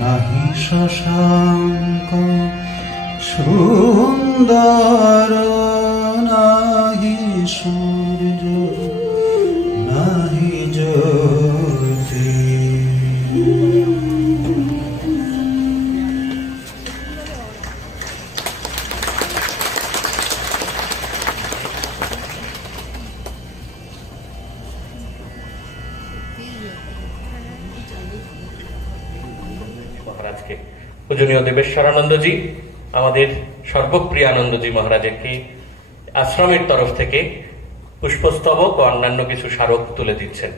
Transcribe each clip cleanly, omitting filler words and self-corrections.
নাহি শশাঙ্ক সুন্দর, নাহি সূর্য, নাহি জ্যোতি। মহারাজকে পূজনীয় দেবেশ্বরানন্দজি, আমাদের সর্বপ্রিয় আনন্দজি মহারাজকে আশ্রমের তরফ থেকে পুষ্পস্তবক ও অন্যান্য কিছু স্মারক তুলে দিচ্ছেন।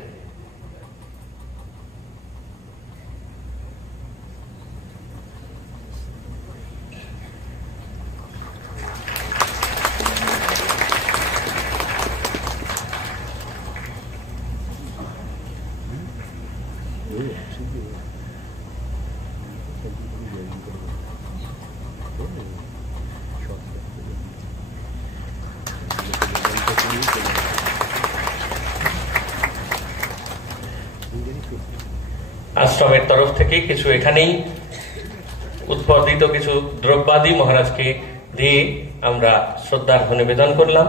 আশ্রমের তরফ থেকে কিছু এখানেই উৎপাদিত কিছু দ্রব্যাদি মহারাজকে দিয়ে আমরা শ্রদ্ধার্ঘ্য নিবেদন করলাম।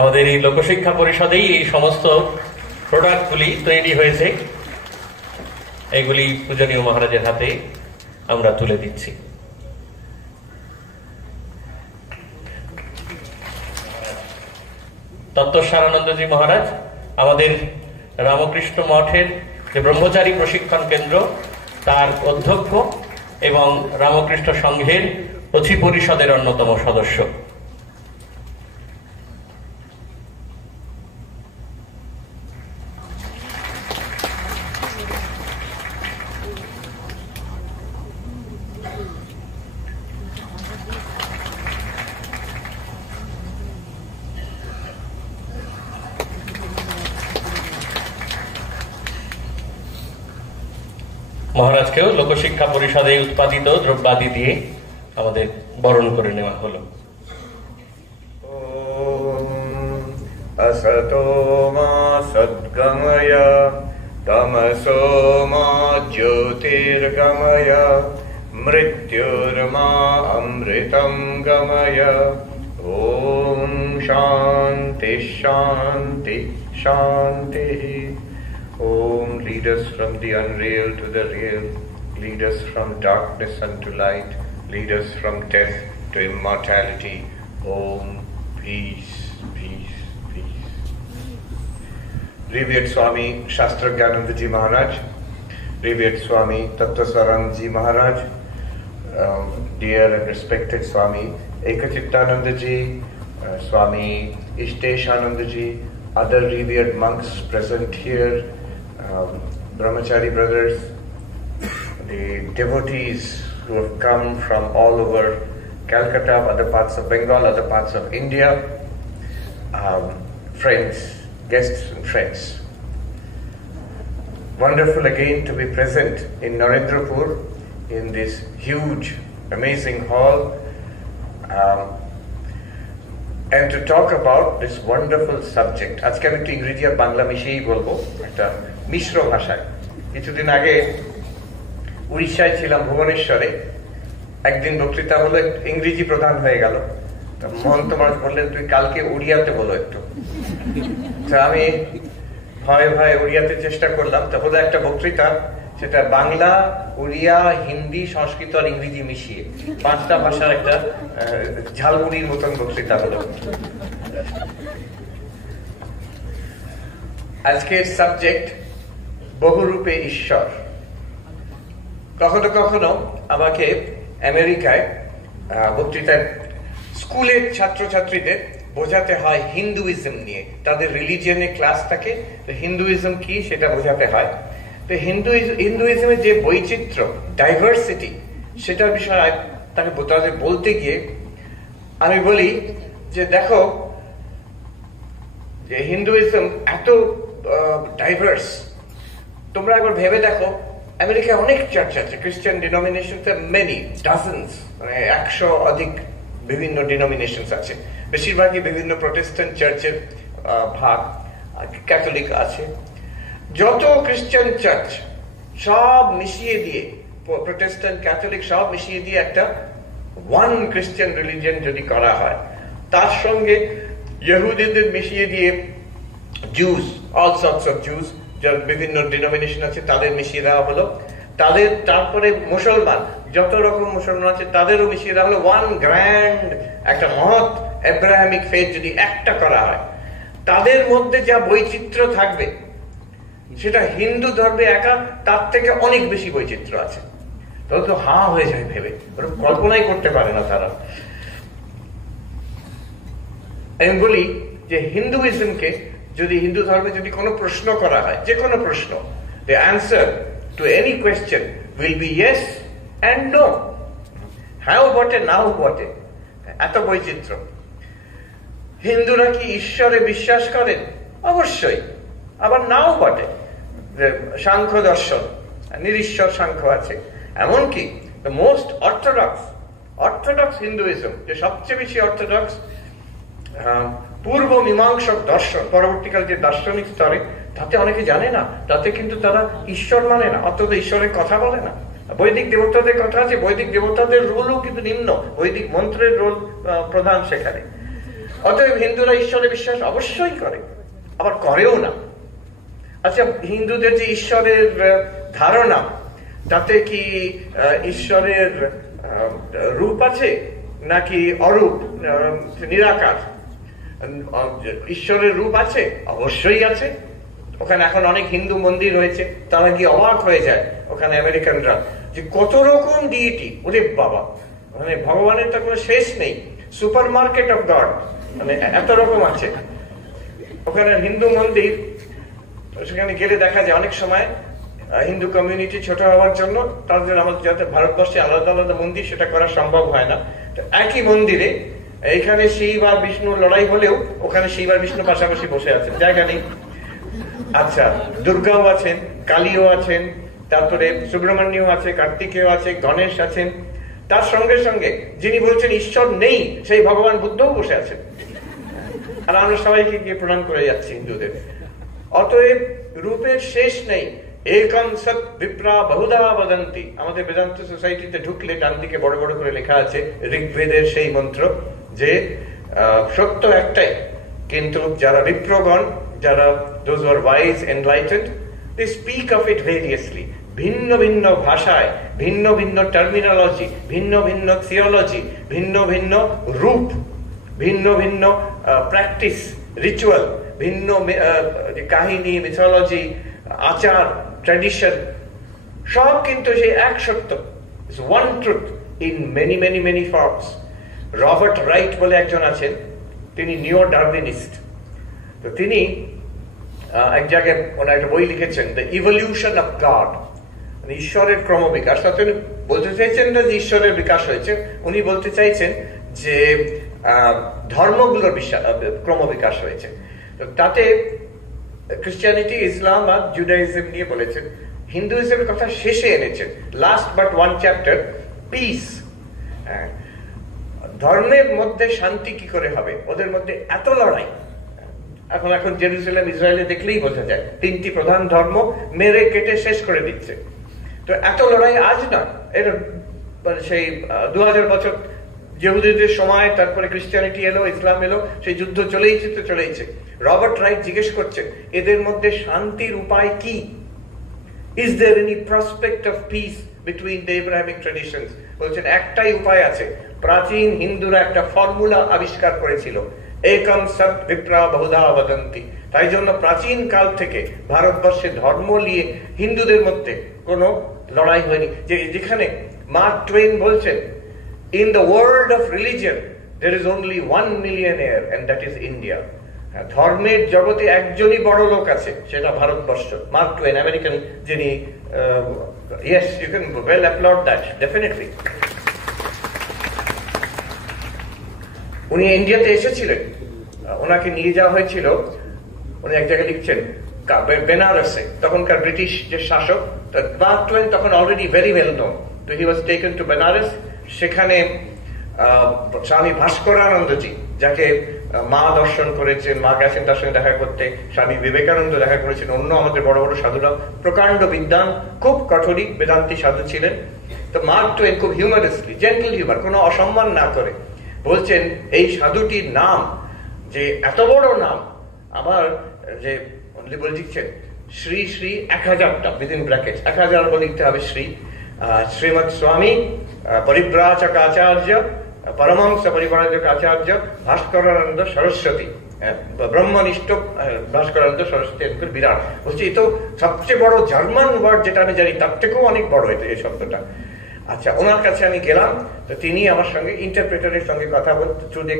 আমাদের এই লোকশিক্ষা পরিষদেই এই সমস্ত প্রোডাক্টগুলি তৈরি হয়েছে, এইগুলি পূজনীয় মহারাজের হাতে আমরা তুলে দিচ্ছি। তত্ত্বসারানন্দজি মহারাজ আমাদের রামকৃষ্ণ মঠের যে ব্রহ্মচারী প্রশিক্ষণ কেন্দ্র তার অধ্যক্ষ এবং রামকৃষ্ণ সংঘের অচি পরিষদের অন্যতম সদস্য। মহারাজকেও লোকশিক্ষা পরিষদে উৎপাদিত দ্রব্যাদি দিয়ে আমাদের বরণ করে নেওয়া হলো। असतो मा सद्गमय तमसो मा ज्योतिर्गमय मृत्युर्मा अमृतं गमय। ॐ शान्ति शान्ति शान्तिः। Om, lead us from the unreal to the real, lead us from darkness unto light, lead us from death to immortality. Om, peace, peace, peace. Revered Swami Shastragyanandaji Maharaj, Revered Swami Tattvaswaranji Maharaj, dear and respected Swami Ekachittanandaji, Swami Ishteshanandaji, other revered monks present here, Brahmachari brothers, the devotees who have come from all over Calcutta, other parts of Bengal, other parts of India, friends, guests and friends. Wonderful again to be present in Narendrapur in this huge, amazing hall, and to talk about this wonderful subject. আজকে আমি একটু ইংরেজি আর বাংলা মিশিয়েই বলবো, একটা মিশ্র ভাষায়। কিছুদিন আগে উড়িষ্যায় ছিলাম, ভুবনেশ্বরে। একদিন বক্তৃতা হলো, ইংরেজি প্রধান হয়ে গেল। মহন্ত মহারাজ বললেন, তুই কালকে উড়িয়াতে বলো একটু। আমি ভয়ে ভয়ে উড়িয়াতে চেষ্টা করলাম। তো হলো একটা বক্তৃতা, সেটা বাংলা, উড়িয়া, হিন্দি, সংস্কৃত আর ইংরেজি মিশিয়ে 5টা ভাষার একটা ঝালমুড়ির মতন বক্তৃতা হলো। আজকের সাবজেক্ট বহুরূপে ঈশ্বর। কখনো কখনো আমাকে আমেরিকায় বক্তৃতায় স্কুলের ছাত্রছাত্রীদের বোঝাতে হয় হিন্দুইজম নিয়ে, তাদের রিলিজিয়নে ক্লাস থাকে, তো হিন্দুইজম কি সেটা বোঝাতে হয়। তো হিন্দুইজমের যে বৈচিত্র্য, ডাইভার্সিটি, সেটার বিষয়ে তাকে বলতে গিয়ে আমি বলি যে দেখো, যে হিন্দুইজম এত ডাইভার্স, তোমরা একবার ভেবে দেখো, আমেরিকায় অনেক চার্চ আছে, খ্রিস্টান ডিনোমিনেশন মেনি ডাজনস, মানে 100 অধিক বিভিন্ন ডিনোমিনেশন আছে। বেশিরভাগই বিভিন্ন প্রোটেস্ট্যান্ট চার্চের ভাগ, ক্যাথলিক আছে। যত খ্রিস্টান চার্চ সব মিশিয়ে দিয়ে, প্রোটেস্ট্যান্ট ক্যাথলিক সব মিশিয়ে দিয়ে একটা ওয়ান খ্রিস্টান রিলিজিয়ন যদি করা হয়, তার সঙ্গে ইহুদিদের মিশিয়ে দিয়ে juice, all sorts of juice, যার বিভিন্ন ডিনোমিনেশন আছে তাদের মিশিয়ে দেওয়া হলো, তাদের তারপরে মুসলমান যত রকম মুসলমান আছে তাদেরও মিশিয়ে দেওয়া হলো, ওয়ান গ্র্যান্ড একটা মহৎ আব্রাহামিক ফেথ যদি একটা করা হয়, তাদের মধ্যে যা বৈচিত্র্য থাকবে সেটা হিন্দু ধর্মে একা তার থেকে অনেক বেশি বৈচিত্র্য আছে। তবে তো হা হয়ে যায় ভেবে, কল্পনাই করতে পারে না তারা। আমি বলি যে হিন্দুইজমকে যদি, হিন্দু ধর্মে যদি কোনো প্রশ্ন করা হয়, যে কোনো প্রশ্ন, the answer to any question will be yes and no, হ্যাঁ বটে নাও বটে, এত বৈচিত্র্য। হিন্দুরা কি ঈশ্বরে বিশ্বাস করেন? অবশ্যই, আবার নাও বটে। সাংখ্য দর্শন, নিরীশ্বর সাংখ্য আছে। এমনকি the most অর্থোডক্স হিন্দুইজম, যে সবচেয়ে বেশি অর্থোডক্স পূর্ব মীমাংসক দর্শন, পরবর্তীকাল যে দার্শনিক স্তরে, তাতে অনেকে জানে না, তাতে কিন্তু তারা ঈশ্বর মানে না, অন্তত ঈশ্বরের কথা বলে না। বৈদিক দেবতাদের কথা আছে, বৈদিক দেবতাদের রোলও কিন্তু নিম্ন, বৈদিক মন্ত্রের রোল প্রধান সেখানে। অতএব হিন্দুরা ঈশ্বরে বিশ্বাস অবশ্যই করে, আবার করেও না। আচ্ছা, হিন্দুদের যে ঈশ্বরের ধারণা, তাতে কি ঈশ্বরের রূপ আছে নাকি অরূপ, নিরাকার? ঈশ্বরের রূপ আছে, অবশ্যই আছে। ওখানে এখন অনেক হিন্দু মন্দির রয়েছে, তারা কি অবাক হয়ে যায় ওখানে আমেরিকানরা, যে কত রকম ডিইটি, ওরে বাবা, মানে ভগবানের তো কোনো শেষ নেই, সুপার মার্কেট অফ গড, মানে এত রকম আছে ওখানে হিন্দু মন্দির। সেখানে গেলে দেখা যায় অনেক সময় হিন্দু কমিউনিটি ছোট হওয়ার জন্য তাদের, আমাদের যাতে ভারতবর্ষে আলাদা আলাদা মন্দির, সেটা করা সম্ভব হয় না। একই মন্দিরে এইখানে শিব আর বিষ্ণুর লড়াই হলেও ওখানে শিব আর বিষ্ণু পাশাপাশি বসে আছেন, জায়গা নেই। আচ্ছা, দুর্গাও আছেন, কালীও আছেন, তারপরে সুব্রমণ্যও আছে, কার্তিকেয় আছে, গণেশ আছেন। তার সঙ্গে সঙ্গে যিনি বলছেন ঈশ্বর নেই, সেই ভগবান বুদ্ধও বসে আছেন। আর আমরা সবাইকে গিয়ে প্রণাম করে যাচ্ছি হিন্দুদের। অতএব রূপের শেষ নেই। একম সৎ বিপ্রা বহুধা বদন্তি। আমাদের বেদান্ত সোসাইটিতে ঢুকলে ডান দিকে বড় বড় করে লেখা আছে ঋগ্বেদের সেই মন্ত্র, যে সত্য একটাই, কিন্তু যারা বিপ্রগণ, যারা those who are wise, enlightened, they speak of it variously, ভিন্ন ভিন্ন ভাষায়, ভিন্ন ভিন্ন টার্মিনোলজি, ভিন্ন ভিন্ন থিওলজি, ভিন্ন ভিন্ন রূপ, ভিন্ন ভিন্ন প্র্যাকটিস, রিচুয়াল, ভিন্ন কাহিনী, মিথোলজি, আচার, ট্র্যাডিশন, সব কিন্তু সেই এক সত্য, one truth in many many many forms. Robert right বলে একজন আছেন, তিনি নিও ডারউইনিস্ট। তো তিনি এক জায়গায় ওনার একটা বই লিখেছেন, দ্য ইভলিউশন অফ গড, মানে ঈশ্বরের ক্রমবিকাশ। তাতে উনি বলতে চাইছেন না যে ঈশ্বরের বিকাশ হয়েছে, উনি বলতে চাইছেন যে ধর্মগুলোর ক্রমবিকাশ হয়েছে। তো তাতে খ্রিস্টিয়ানিটি, ইসলাম আর জুডাইজম নিয়ে বলেছেন। হিন্দুইজমের কথা শেষে এনেছেন, last but one chapter, piece. ধর্মের মধ্যে শান্তি কি করে হবে? ওদের মধ্যে এত লড়াই। এখন জেরুজালেম, ইসরায়েলে দেখলেই বোঝা যায়, তিনটি প্রধান ধর্ম মেরে কেটে শেষ করে দিচ্ছে। তো এত লড়াই আজ নয়, এটা সেই 2000 বছর ইহুদিদের সময়, তারপরে খ্রিস্টিয়ানিটি এলো, ইসলাম এলো, সেই যুদ্ধ চলেইছে। রবার্ট রাইট জিজ্ঞেস করছেন, এদের মধ্যে শান্তির উপায় কি? Is there any prospect of peace between the Abrahamic traditions? বলছেন একটাই উপায় আছে। প্রাচীন হিন্দুরা একটা ফর্মুলা আবিষ্কার করেছিল, একম সৎ বিপ্রা বহুধা বদন্তি। তাই জন্য প্রাচীন কাল থেকে ভারতবর্ষে ধর্ম নিয়ে হিন্দুদের মধ্যে কোনো লড়াই হয়নি। যেখানে মার্ক টুয়েন বলছেন, in the world of religion there is only one millionaire and that is India. ধর্মের জগতে একজনই বড় লোক আছে, সেটা ভারতবর্ষ। মার্ক টুয়েন, আমেরিকান, যিনি, yes, you can well applaud that, definitely. উনি ইন্ডিয়াতে এসেছিলেন, ওনাকে নিয়ে যাওয়া হয়েছিল, উনি এক জায়গায় লিখছেন, বেনারসে, তখনকার ব্রিটিশ যে শাসক, মার্ক টুয়েন তখন অলরেডি ভেরি ওয়েল নোন। তো হি ওয়াজ টেকেন টু বেনারস। সেখানে স্বামী ভাস্করানন্দজি, যাকে মা দর্শন করেছেন, মা গেছেন তার সঙ্গে দেখা করতে, স্বামী বিবেকানন্দ দেখা করেছেন, অন্য আমাদের বড় বড় সাধুরা প্রকাণ্ড বিদ্বান, খুব কঠোরী বেদান্তি সাধু ছিলেন। তো মার্ক টুয়েন খুব হিউমারাসলি, জেন্টল হিউমার, কোনো অসম্মান না করে বলছেন এই সাধুটির নাম যে এত বড় নাম, আমার যে বলে লিখছেন শ্রী শ্রী 1000টা উইদিন ব্র্যাকেট 1000 লিখতে হবে শ্রী শ্রীমৎ স্বামী পরিব্রাজক আচার্য পরমহংস পরিব্রাজক আচার্য ভাস্করানন্দ সরস্বতী, ব্রহ্মনিষ্ঠ ভাস্করানন্দ সরস্বতী, বিরাট। বলছি এই তো সবচেয়ে বড় জার্মান ওয়ার্ড যেটা আমি জানি তার থেকেও অনেক বড় এই শব্দটা। আচ্ছা, ওনার কাছে আমি গেলাম, তো তিনি আমার সঙ্গে ইন্টারপ্রেটারের সঙ্গে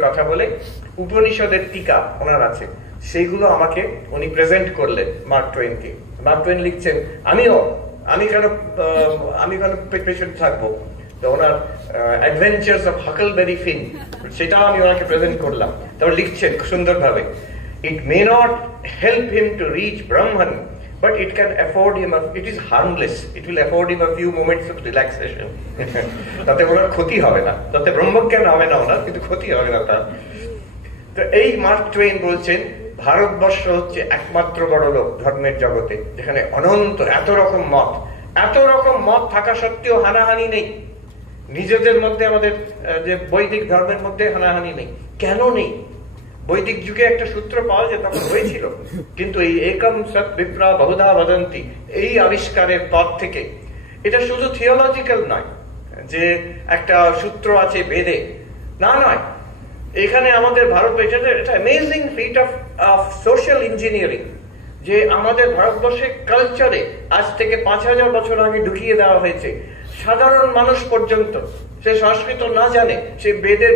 কথা বলে উপনিষদের টিকা ওনার আছে, সেইগুলো আমাকে উনি প্রেজেন্ট করলেন মার্ক টুয়েনকে। মার্ক টুয়েন লিখছেন আমি কেন পেশেন্ট থাকবো, তো ওনার অ্যাডভেঞ্চার্স অফ হাকলবেরি ফিন সেটাও আমি ওনাকে প্রেজেন্ট করলাম। তারপর লিখছেন সুন্দরভাবে, it may not help him to reach Brahman, but it can afford him it is harmless, it will afford him a few moments of relaxation. তাতে ওনার ক্ষতি হবে না, তাতে ব্রহ্মজ্ঞান হবে না ওনার, কিন্তু ক্ষতি হবে না তার। তো এই মার্ক টুয়েন বলছেন ভারতবর্ষ হচ্ছে একমাত্র বড় লোক ধর্মের জগতে যেখানে অনন্ত এত রকম মত থাকা সত্ত্বেও হানাহানি নেই। নিজেদের মধ্যে আমাদের যে বৈদিক ধর্মের মধ্যে হানাহানি নেই। কেন নেই? বৈদিক যুগে একটা সূত্র পাওয়া যায়, তখন হয়েছিল, কিন্তু এই একম সৎ বিপ্রা বহুধা বদন্তি এই আবিষ্কারের পর থেকে এটা শুধু থিওলজিক্যাল নয় যে একটা সূত্র আছে বেদে, নয়, এখানে আমাদের ভারতবর্ষে এটা amazing feat of social engineering যে আমাদের ভারতবর্ষের কালচারে আজ থেকে 5000 বছর আগে ঢুকিয়ে দেওয়া হয়েছে। সাধারণ মানুষ পর্যন্ত, সে সংস্কৃত না জানে, সে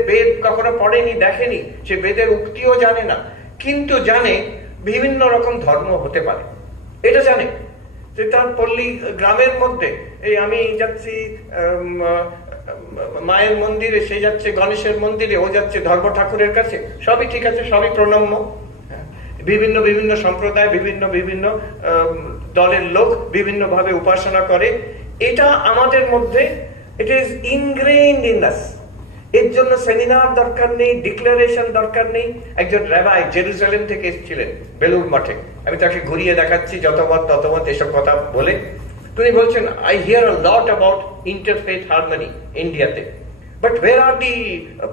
বেদ কখনো পড়েনি, দেখেনি, সে বেদের উক্তিও জানে না, কিন্তু জানে বিভিন্ন রকম ধর্ম হতে পারে, এটা জানে। যে তার পল্লী গ্রামের মধ্যে এই আমি যাচ্ছি মায়ের মন্দিরে, সে যাচ্ছে গণেশের মন্দিরে, ও যাচ্ছে ধর্ম ঠাকুরের কাছে, সবই ঠিক আছে, সবই প্রণম্য। বিভিন্ন বিভিন্ন সম্প্রদায়, বিভিন্ন দলের লোক বিভিন্ন ভাবে উপাসনা করে, এটা আমাদের মধ্যে ইট ইজ ইনগ্রেইনড ইন আস। এর জন্য সেমিনার দরকার নেই, ডিক্লারেশন দরকার নেই। একজন রাবাই জেরুজালেম থেকে এসেছিলেন বেলুর মঠে, আমি তাকে ঘুরিয়ে দেখাচ্ছি যতমত ততমত এসব কথা বলে, তিনি বলছেন I here a lot about interfaith harmony ইন্ডিয়াতে, but where are the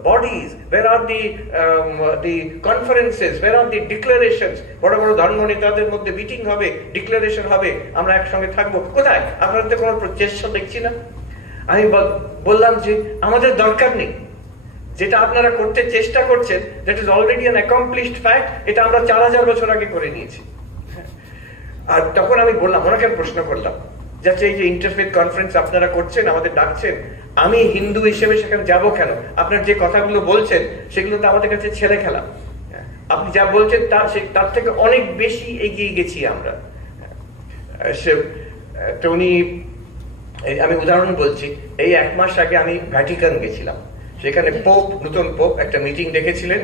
bodies, where are the conferences, where are the declarations? বড় বড় ধর্ম নেতাদের মধ্যে মিটিং হবে, ডিক্লারেশন হবে, আমরা একসঙ্গে থাকবো, কোথায়? আপনাদের তো কোনো প্রচেষ্টা দেখছি না। আমি বললাম যে আমাদের দরকার নেই, যেটা আপনারা করতে চেষ্টা করছেন that is already an accomplished fact, এটা আমরা 4000 বছর আগে করে নিয়েছি। আর তখন আমি বললাম, ওনাকে প্রশ্ন করলাম, যাচ্ছে এই যে ইন্টারফেথ কনফারেন্স আপনারা করছেন, আমাদের ডাকছেন, আমি হিন্দু হিসেবে সেখানে যাব কেন? আপনার যে কথাগুলো বলছেন সেগুলো তো আমাদের কাছে ছেলে খেলা, আপনি যা বলছেন তার থেকে অনেক বেশি এগিয়ে গেছি আমরা। তো উনি, আমি উদাহরণ বলছি, এই 1 মাস আগে আমি ভ্যাটিকান গেছিলাম, সেখানে নতুন পোপ একটা মিটিং ডেকেছিলেন,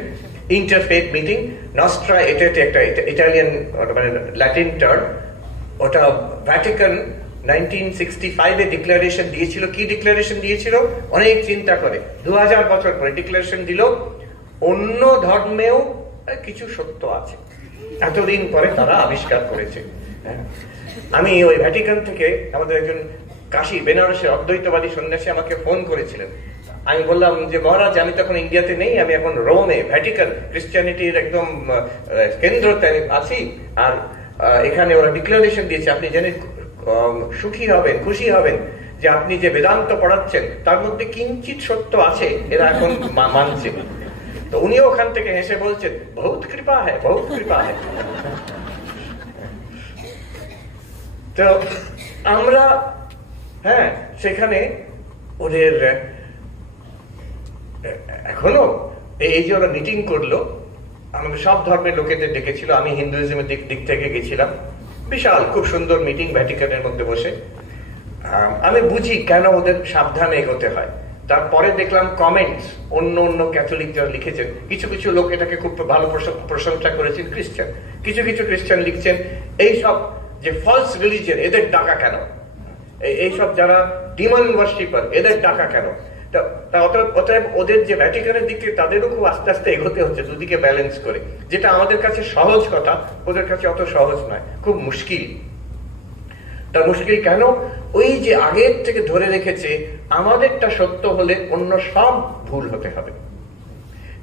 ইন্টারফেথ মিটিং, নস্ট্রা এটেটে, একটা ইটালিয়ান মানে ল্যাটিন টার্ম, ওটা ভ্যাটিকান 1965-এ ডিক্লারেশন দিয়েছিল। কি ডিক্লারেশন দিয়েছিল? অনেক চিন্তা করে 2000 বছর পরে ডিক্লারেশন দিল, অন্য ধর্মেও কিছু সত্য আছে, এতদিন পরে তারা আবিষ্কার করেছে। আমি ওই ভ্যাটিকান থেকে আমাদের একজন কাশী বেনারসের অদ্বৈতবাদী সন্ন্যাসী আমাকে ফোন করেছিলেন। আমি বললাম যে মহারাজ, আমি তখন ইন্ডিয়াতে নেই, আমি এখন রোমে, ভ্যাটিকান ক্রিশ্চিয়ানিটির একদম কেন্দ্রতে আমি আছি, আর এখানে ওরা ডিক্লারেশন দিয়েছে, আপনি জেনে সুখী হবেন, খুশি হবেন যে আপনি যে বেদান্ত পড়াচ্ছেন তার মধ্যে কিঞ্চিত সত্য আছে, এরা এখন মানছে। তো উনিও ওখান থেকে হেসে বলছেন, বহুত কৃপা হ্যায়, বহুত কৃপা হ্যায়। তো আমরা সেখানে ওদের এখনো এই যে ওরা মিটিং করলো, আমাদের সব ধর্মের লোকেদের ডেকেছিল, আমি হিন্দুইজমের দিক থেকে গেছিলাম, বিশাল খুব সুন্দর মিটিং ভ্যাটিকানের মধ্যে বসে। আমি বুঝি কেন ওদের সাবধানে এগোতে হয়। তারপরে দেখলাম কমেন্টস, অন্য ক্যাথলিক যারা লিখেছেন, কিছু লোক এটাকে খুব ভালো প্রশংসা করেছেন, খ্রিস্টান, কিছু খ্রিস্টান লিখছেন এইসব যে ফলস রিলিজিয়ন, এদের ডাকা কেন? এইসব যারা ডিমন ওয়ার্শিপার, এদের ডাকা কেন? অতএব ওদের যে ভ্যাটিকানের দিকে তাদেরও খুব আস্তে আস্তে এগোতে হচ্ছে, দুদিকে ব্যালেন্স করে, যেটা আমাদের কাছে সহজ কথা, ওদের কাছে অত সহজ নয়, খুব মুশকিল। তা মুশকিল কেন? ওই যে আগের থেকে ধরে রেখেছে আমাদেরটা সত্য হলে অন্য সব ভুল হতে হবে,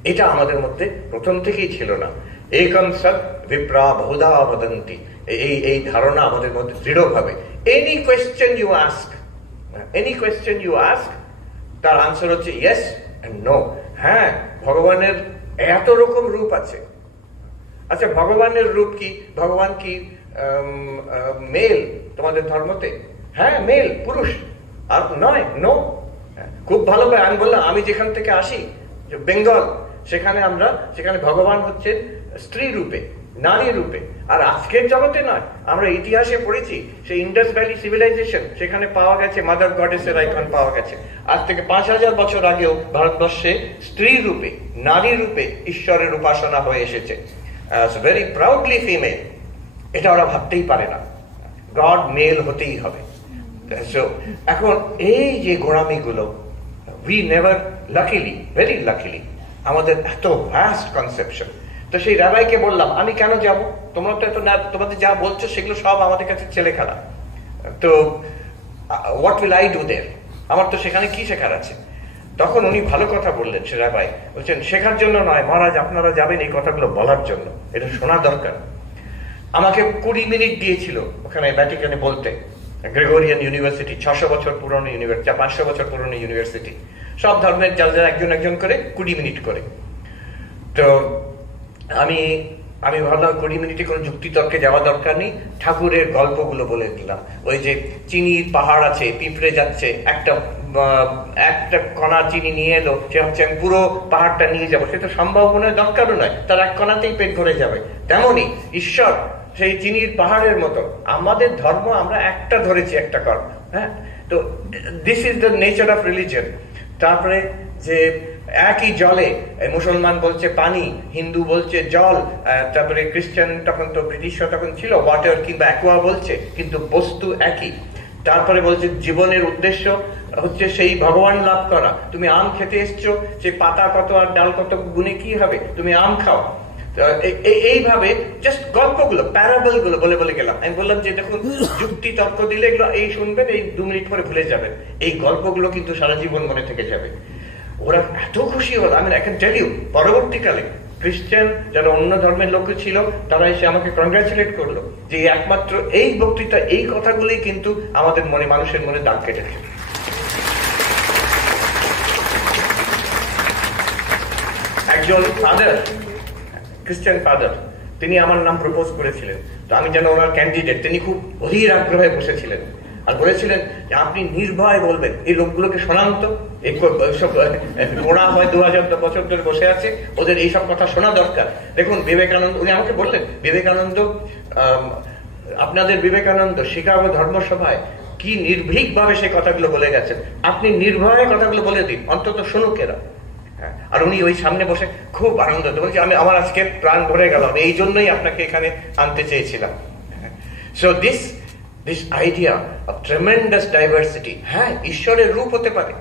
এটা আমাদের মধ্যে প্রথম থেকেই ছিল না। একম সৎ বিপ্রা বহুধা বদন্তি, এই ধারণা আমাদের মধ্যে দৃঢ়ভাবে। এনি কোয়েশ্চেন ইউ আস্ক, তার আনসার হচ্ছে ইয়েস এন্ড নো। হ্যাঁ, ভগবানের এত রকম রূপ আছে। আচ্ছা, ভগবানের রূপ কি? ভগবান কি মেল তোমাদের ধর্মতে? হ্যাঁ, মেল, পুরুষ, আর নয়, নো। খুব ভালো। আমি বললাম, আমি যেখান থেকে আসি, বেঙ্গল, সেখানে ভগবান হচ্ছে স্ত্রী রূপে, নারী রূপে। আর আজকের জগতে নয়, আমরা ইতিহাসে পড়েছি, সেই ইন্ডাস ভ্যালি সিভিলাইজেশন, সেখানে পাওয়া গেছে মাদার গডেসের আইকন পাওয়া গেছে। আজ থেকে 5000 বছর আগেও ভারতবর্ষে স্ত্রী রূপে, নারী রূপে ঈশ্বরের উপাসনা হয়ে এসেছে, ভেরি প্রাউডলি ফিমেল। এটা ওরা ভাবতেই পারে না, গড মেল হতেই হবে। এখন এই যে গোড়ামিগুলো, we never, luckily, very luckily, আমাদের এত ভ্যাস্ট কনসেপশন। তো সেই রাবাইকে বললাম, আমি কেন যাব? তোমরা তো এত না, তোমাদের যা বলছো সেগুলো সব আমাদের কাছে ছেলে খেলা। তো হোয়াট উইল আই ডু দেয়ার? আমার তো সেখানে কি শেখার আছে? তখন উনি ভালো কথা বললেন, সে রাবাই বলছেন, শেখার জন্য নয় মহারাজ, আপনারা যাবেন এই কথাগুলো বলার জন্য, এটা শোনা দরকার। আমাকে 20 মিনিট দিয়েছিল ওখানে ভ্যাটিকানে বলতে। গ্রেগরিয়ান ইউনিভার্সিটি, 600 বছর পুরনো ইউনিভার্সিটি, 500 বছর পুরনো ইউনিভার্সিটি, সব ধর্মের যারা একজন একজন করে 20 মিনিট করে। তো আমি ভাবলাম 20 মিনিটে কোনো যুক্তি তর্কে যাওয়া দরকার নেই, ঠাকুরের গল্পগুলো বলে দিলাম। ওই যে চিনির পাহাড় আছে, পিঁপড়ে যাচ্ছে, একটা কণা চিনি নিয়ে এলো, সে হচ্ছে আমি পুরো পাহাড়টা নিয়ে যাবো, সে তো সম্ভব নয়, দরকারও নয়, তার এক কণাতেই পেট ভরে যাবে। তেমনি ঈশ্বর সেই চিনির পাহাড়ের মতো। আমাদের ধর্ম আমরা একটা ধরেছি, একটা কর্ম। হ্যাঁ, তো this is the nature of religion. তারপরে যে একই জলে, মুসলমান বলছে পানি, হিন্দু বলছে জল, তারপরে খ্রিস্টান, তখন তো ব্রিটিশরা তখন ছিল, ওয়াটার কিংবা অ্যাকোয়া বলছে, কিন্তু বস্তু একই। তারপরে বলছে জীবনের উদ্দেশ্য হচ্ছে সেই ভগবান লাভ করা। তুমি আম খেতে এসছো, সেই পাতা কত আর ডাল কত গুনে কি হবে, তুমি আম খাও। এইভাবে জাস্ট গল্পগুলো, প্যারাবল গুলো বলে বলে গেলাম। আমি বললাম যে দেখুন, যুক্তি তর্ক দিলে এগুলো এই শুনবেন, এই 2 মিনিট পরে ভুলে যাবেন, এই গল্পগুলো কিন্তু সারা জীবন মনে থেকে যাবে। ওরা এত খুশি হল, আমি আই ক্যান টেল ইউ, পরবর্তীকালে খ্রিস্টান যারা অন্য ধর্মের লোক ছিল, তারা এসে আমাকে কংগ্রাচুলেট করলো যে একমাত্র এই বক্তৃতা, এই কথাগুলোই কিন্তু আমাদের মনে, মানুষের মনে দাগ কেটেছে। একজন ফাদার, খ্রিস্টান ফাদার, তিনি আমার নাম প্রপোজ করেছিলেন। তো আমি যেন ওনার ক্যান্ডিডেট, তিনি খুব অধীর আগ্রহে বসেছিলেন আর বলেছিলেন যে আপনি নির্ভয় বলবেন, এই লোকগুলোকে শোনান তো, ওরা হয় 2000 বছর ধরে বসে আছে, ওদের এইসব কথা শোনা দরকার। দেখুন বিবেকানন্দ, উনি আমাকে বললেন, বিবেকানন্দ, আপনাদের বিবেকানন্দ শিকাগো ধর্মসভায় কি নির্ভীক ভাবে সেই কথাগুলো বলে গেছেন, আপনি নির্ভয়ে কথাগুলো বলে দিন, অন্তত শুনুক এরা। আর উনি ওই সামনে বসে খুব আনন্দ বলছি, আমার আজকে প্রাণ ভরে গেল, এই জন্যই আপনাকে এখানে আনতে চেয়েছিলাম। So this idea of tremendous diversity, হ্যাঁ, ঈশ্বরের রূপ হতে পারে,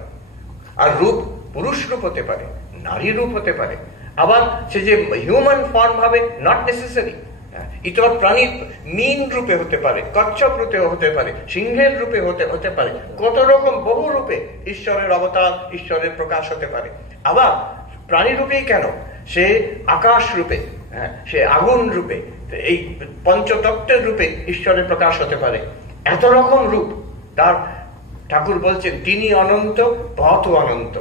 আর রূপ পুরুষ রূপ হতে পারে, নারী রূপ হতে পারে, আবার সে যে হিউম্যান ফর্ম ভাবে নট নেসেসারি, ইতর প্রাণীর মিন রূপে হতে পারে, কচ্ছপ রূপে হতে পারে, সিংহের রূপে হতে পারে, কত রকম বহু রূপে ঈশ্বরের অবতার, ঈশ্বরের প্রকাশ হতে পারে। আবার প্রাণী রূপেই কেন, সে আকাশ রূপে, সে আগুন রূপে, এই পঞ্চতত্ত্বের রূপে ঈশ্বরের প্রকাশ হতে পারে। এত রকম রূপ তার। ঠাকুর বলছেন তিনি অনন্ত, পথও অনন্ত।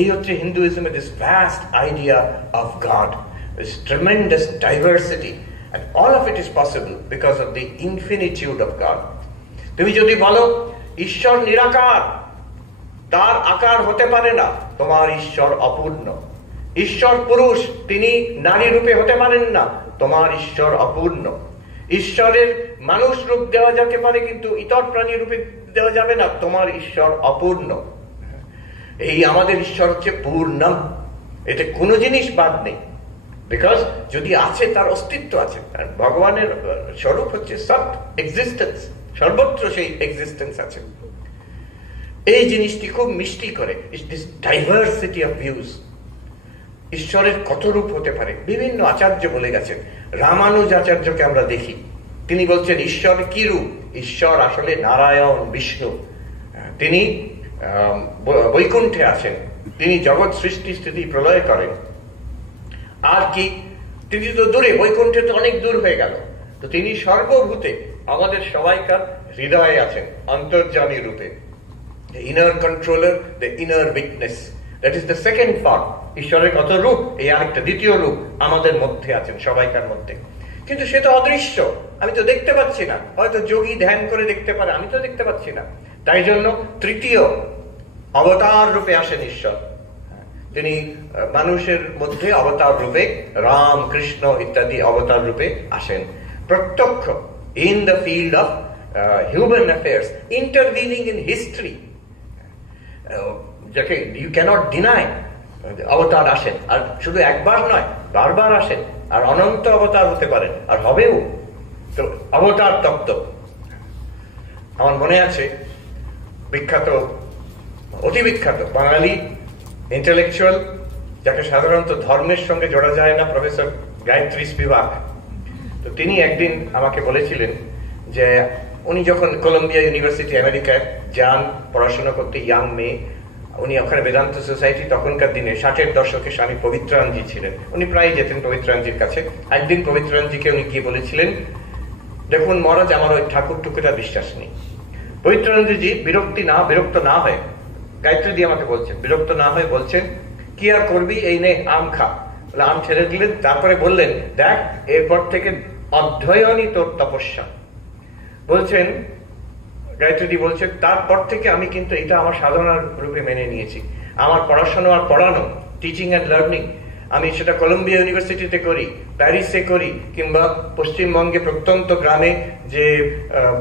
এই হচ্ছে হিন্দুইজমের this vast idea of God, this tremendous diversity, and all of it is possible because of the infinitude of God. তুমি যদি বলো ঈশ্বর নিরাকার, তার আকার হতে পারে না, তোমার ঈশ্বর অপূর্ণ। ঈশ্বর পুরুষ, তিনি নারী রূপে হতে পারেন না, তোমার ঈশ্বর অপূর্ণ। ঈশ্বরের মানুষ রূপ দেওয়া যেতে পারে, কিন্তু ইতর প্রাণী রূপে দেওয়া যাবে না, তোমার ঈশ্বর অপূর্ণ। এই আমাদের ঈশ্বর হচ্ছে পূর্ণম, এতে কোনো জিনিস বাদ নেই। বিকজ যদি আছে, তার অস্তিত্ব আছে। ভগবানের স্বরূপ হচ্ছে সৎ, এক্সিস্টেন্স, সর্বত্র সেই এক্সিস্টেন্স আছে। এই জিনিসটি খুব মিষ্টি করে, দিস ডাইভার্সিটি অফ ভিউজ। ঈশ্বরের কত রূপ হতে পারে বিভিন্ন আচার্য বলে গেছেন। রামানুজ আচার্যকে আমরা দেখি, তিনি বলছেন ঈশ্বর কি রূপ? ঈশ্বর আসলে নারায়ণ বিষ্ণু। তিনি বৈকুণ্ঠে আছেন, তিনি জগৎ সৃষ্টি স্থিতি প্রলয় করেন। আর কি, তিনি তো দূরে, বৈকুণ্ঠে তো অনেক দূর হয়ে গেল, তো তিনি সর্বভূতে আমাদের সবাইকার হৃদয়ে আছেন অন্তর্যামী রূপে। The inner controller, the inner witness, that is the second part. ঈশ্বরের কত রূপ, এই আরেকটা দ্বিতীয় রূপ আমাদের মধ্যে আছেন, সবাইকার মধ্যে। কিন্তু সে তো অদৃশ্য, আমি তো দেখতে পাচ্ছি না। হয়তো যোগী ধ্যান করে দেখতে পারে, আমি তো দেখতে পাচ্ছি না। তাই জন্য তৃতীয় অবতার রূপে আসেন ঈশ্বর। তিনি মানুষের মধ্যে অবতার রূপে, রাম কৃষ্ণ ইত্যাদি অবতার রূপে আসেন প্রত্যক্ষ, in the field of human affairs, intervening in history, যাকে ইউ ক্যানট ডিনাই। অবতার আসেন, আর শুধু একবার নয়, বারবার আসেন, আর অনন্ত অবতার হতে পারেন, আর হবেও। তো অবতার তত্ত্ব আমার মনে আছে, বিখ্যাত, অতি বিখ্যাত বাঙালি ইন্টেলেকচুয়াল, যাকে সাধারণত ধর্মের সঙ্গে জোড়া যায় না, প্রফেসর গায়ত্রী স্পিভাক। তো তিনি একদিন আমাকে বলেছিলেন যে উনি যখন কলম্বিয়া ইউনিভার্সিটি আমেরিকায় যান পড়াশোনা করতে, ইয়াং মেয়ে, উনি ওখানে বেদান্ত সোসাইটি, তখনকার দিনে 60-এর দশকে স্বামী পবিত্রানন্দজি ছিলেন, উনি প্রায় যেতেন পবিত্রানন্দজির কাছে। একদিন পবিত্রানন্দজিকে উনি গিয়ে বলেছিলেন, দেখুন মহারাজ, আমার ওই ঠাকুর টুকুটা বিশ্বাস নেই। পবিত্রানন্দজি বিরক্ত না হয়ে, গায়ত্রী দিয়ে আমাকে বলছেন, বিরক্ত না হয়ে বলছেন, কি আর করবি, এই নে আম খা। আম ছেড়ে দিলেন, তারপরে বললেন, দেখ এরপর থেকে অধ্যয়নই তোর তপস্যা। বলছেন গায়ত্রী বলছেন, তারপর থেকে আমি কিন্তু এটা আমার সাধনার রূপে মেনে নিয়েছি। আমার পড়াশোনা আর পড়ানো, টিচিং অ্যান্ড লার্নিং, আমি সেটা কলম্বিয়া ইউনিভার্সিটিতে করি, প্যারিসে করি, কিংবা পশ্চিমবঙ্গে প্রত্যন্ত গ্রামে যে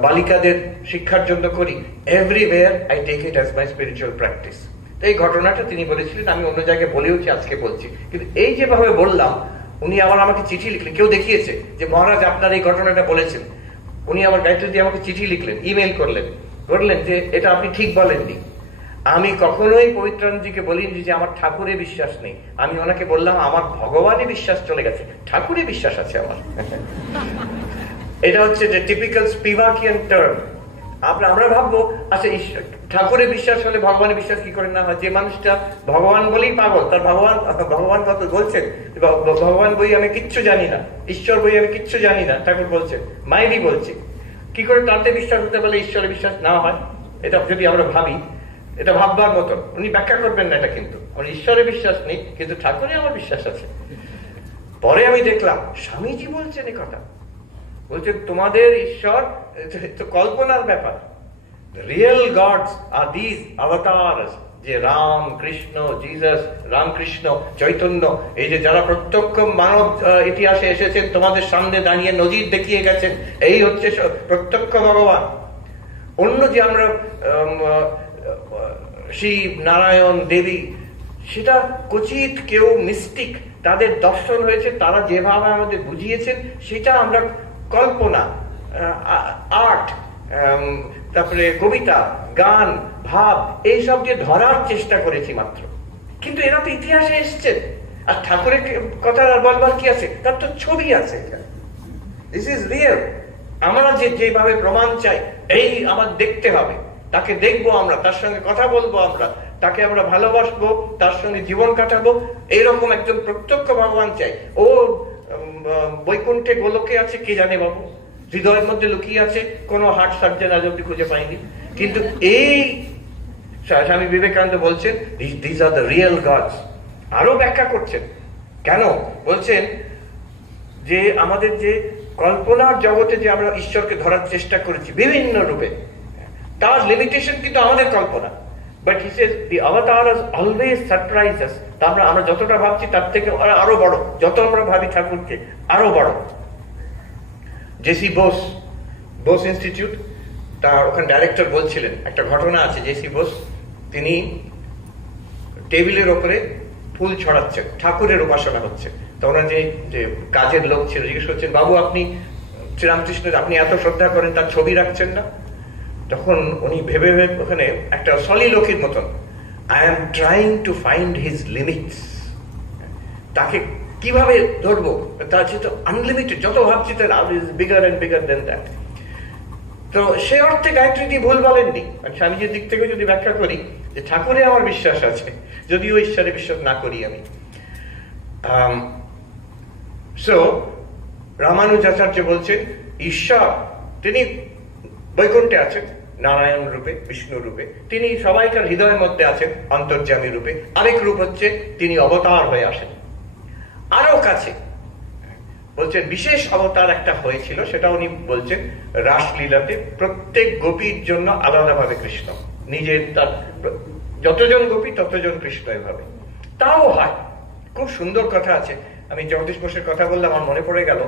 বালিকাদের শিক্ষার জন্য করি, everywhere I take it as my spiritual practice. তো এই ঘটনাটা তিনি বলেছিলেন, আমি অন্য জায়গায় বলেওছি, আজকে বলছি। কিন্তু এই যেভাবে বললাম, উনি আবার আমাকে চিঠি লিখলেন, কেউ দেখিয়েছে যে মহারাজ আপনার এই ঘটনাটা বলেছেন। উনি আবার গায়ত্রী দিয়ে আমাকে চিঠি লিখলেন, ইমেল করলেন যে এটা আপনি ঠিক বলেননি। আমি কখনোই পবিত্রানন্দজিকে বলিনি যে আমার ঠাকুরে বিশ্বাস নেই, আমি ওনাকে বললাম আমার ভগবানে বিশ্বাস চলে গেছে, ঠাকুরে বিশ্বাস আছে আমার। এটা হচ্ছে যে টিপিক্যাল স্পিভাকিয়ান টার্ম। আমরা ভাববো, আচ্ছা ঠাকুরে বিশ্বাস হলে ভগবানে বিশ্বাস কি করে না হয়? যে মানুষটা ভগবান বলেই পাগল, তার ভগবান কত বলছেন, ভগবান বই আমি কিচ্ছু জানি না, ঈশ্বর বই আমি কিচ্ছু জানি না, ঠাকুর বলছেন, মায়েরই বলছে। কি করে তাতে বিশ্বাস হতে পারলে ঈশ্বরে বিশ্বাস না হয়? এটা যদি আমরা ভাবি, এটা ভাববার মতন। উনি ব্যাখ্যা করবেন না এটা, কিন্তু আমার ঈশ্বরে বিশ্বাস নেই, কিন্তু ঠাকুরে আমার বিশ্বাস আছে। পরে আমি দেখলাম স্বামীজি বলছেন এ কথা, বলছেন তোমাদের ঈশ্বর তো কল্পনার ব্যাপার। Real gods R this avatars, যে রাম কৃষ্ণ, জিসাস, রামকৃষ্ণ, চৈতন্য, এই যে যারা প্রত্যক্ষ মানব ইতিহাসে এসেছেন, তোমাদের সামনে দাঁড়িয়ে নজির দেখিয়ে গেছেন, এই হচ্ছে প্রত্যক্ষ ভগবান। অন্য যে আমরা শিব, নারায়ণ, দেবী, সেটা কচিত কেউ মিস্টিক, তাদের দর্শন হয়েছে, তারা যেভাবে আমাদের বুঝিয়েছেন সেটা আমরা কল্পনা, আর্ট, তারপরে কবিতা, গান, ভাব, এইসব দিয়ে ধরার চেষ্টা করেছি মাত্র। কিন্তু এরা তো ইতিহাসে এসছেন, আর ঠাকুরের কথা আর বলবার কি আছে? তার তো ছবি আছে, দিস ইজ রিয়েল। আমরা যেভাবে প্রমাণ চাই, এই আমার দেখতে হবে, তাকে দেখবো আমরা, তার সঙ্গে কথা বলবো আমরা, তাকে আমরা ভালোবাসবো, তার সঙ্গে জীবন কাটাবো, এইরকম একজন প্রত্যক্ষ ভগবান চাই। ও বৈকুণ্ঠে গোলকে আছে কে জানে বাবু, হৃদয়ের মধ্যে লুকিয়ে আছে, কোনো হার্ট সার্জন আজ অব্দি খুঁজে পাইনি। কিন্তু এই স্বামী বিবেকানন্দ বলছেন this are the real gods. আরো ব্যাখ্যা করছেন, কেন বলছেন যে আমাদের যে কল্পনার জগতে যে আমরা ঈশ্বরকে ধরার চেষ্টা করেছি বিভিন্ন রূপে, তার লিমিটেশন কিন্তু আমাদের কল্পনা। But he says the avatars always surprise us. আমরা যতটা ভাবছি তার থেকে আরো বড়, যত আমরা ভাবি ঠাকুরকে আরো বড়। জেসি বোস ইনস্টিটিউট, তার ওখানে ডাইরেক্টর বলছিলেন, একটা ঘটনা আছে, জেসি বোস তিনি টেবিলের ওপরে ফুল ছড়াচ্ছেন, ঠাকুরের উপাসনা হচ্ছে। তো ওনার যে কাজের লোক ছিল জিজ্ঞেস করছেন, বাবু আপনি শ্রীরামকৃষ্ণের আপনি এত শ্রদ্ধা করেন, তার ছবি রাখছেন না? তখন উনি ভেবে ভেবে ওখানে একটা সলিলোকির মতন, I am trying to find his limits, তাকে কিভাবে ধরবো, তার তো আনলিমিটেড, যত ভাবছি তার bigger and bigger then that. তো সে অর্থে গায়ত্রীজি ভুল বলেননি। স্বামীজির দিক থেকে যদি ব্যাখ্যা করি যে ঠাকুরে আমার বিশ্বাস আছে, যদিও ঈশ্বরে বিশ্বাস না করি আমি। সো রামানুজাচার্য বলছেন ঈশ্বর তিনি বৈকুণ্ঠে আছেন নারায়ণ রূপে, বিষ্ণু রূপে, তিনি সবাইকার হৃদয়ের মধ্যে আছেন অন্তর্যামী রূপে। আরেক রূপ হচ্ছে তিনি অবতার হয়ে আসেন। আরো কাছে বলছেন বিশেষ অবতার একটা হয়েছিল, সেটা উনি বলছেন রাসলীলাতে প্রত্যেক গোপীর জন্য আলাদাভাবে কৃষ্ণ, নিজের তার যতজন গোপী ততজন কৃষ্ণ এভাবে। তাও হয়, খুব সুন্দর কথা আছে। আমি জগদীশ বোসের কথা বললাম, আমার মনে পড়ে গেল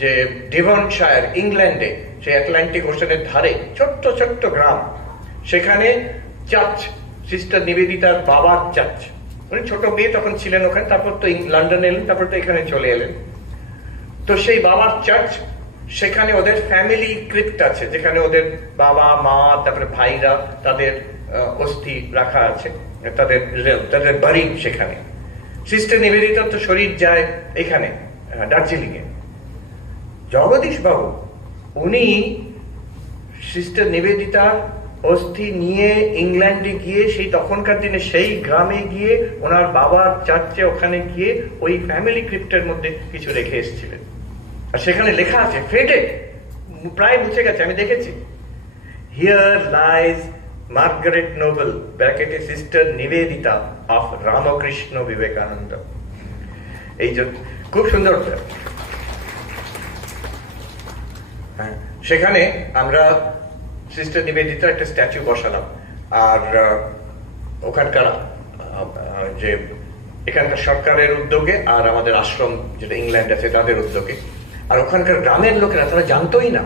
যে ডিভনশায়ার ইংল্যান্ডে, সেই আটলান্টিক ওশানের ধারে ছোট্ট ছোট্ট গ্রাম, সেখানে চার্চ, সিস্টার নিবেদিতার বাবার চার্চ। উনি ছোট মেয়ে তখন ছিলেন ওখানে, তারপর তো লন্ডনে এলেন, তারপর তো এখানে চলে এলেন। তো সেই বাবার চার্চ, সেখানে ওদের ফ্যামিলি ক্রিপ্ট আছে, যেখানে ওদের বাবা মা তারপরে ভাইরা তাদের অস্থি রাখা আছে, তাদের বাড়ি সেখানে। সিস্টার নিবেদিতার তো শরীর যায় এখানে দার্জিলিং এ। জগদীশ বাবু উনি সিস্টার নিবেদিতার অস্থি নিয়ে ইংল্যান্ডে গিয়ে সেই তখনকার দিনে সেই গ্রামে গিয়ে ওনার বাবার চার্চে ওখানে গিয়ে ওই ফ্যামিলি ক্রিপ্টের মধ্যে কিছু রেখে এসেছিলেন। আর সেখানে লেখা আছে, ফেডেড, প্রায় মুছে গেছে, আমি দেখেছি, হিয়ার লাইজ মার্গারেট নোবেল ব্র্যাকেটে সিস্টার নিবেদিতা অফ রামকৃষ্ণ বিবেকানন্দ। এই যে খুব সুন্দর। সেখানে আমরা সিস্টার নিবেদিতার একটা স্ট্যাচু বসালাম, আর ওখানকার যে এখানকার সরকারের উদ্যোগে আর আমাদের আশ্রম যেটা ইংল্যান্ড আছে তাদের উদ্যোগে, আর ওখানকার গ্রামের লোকেরা তারা জানতোই না,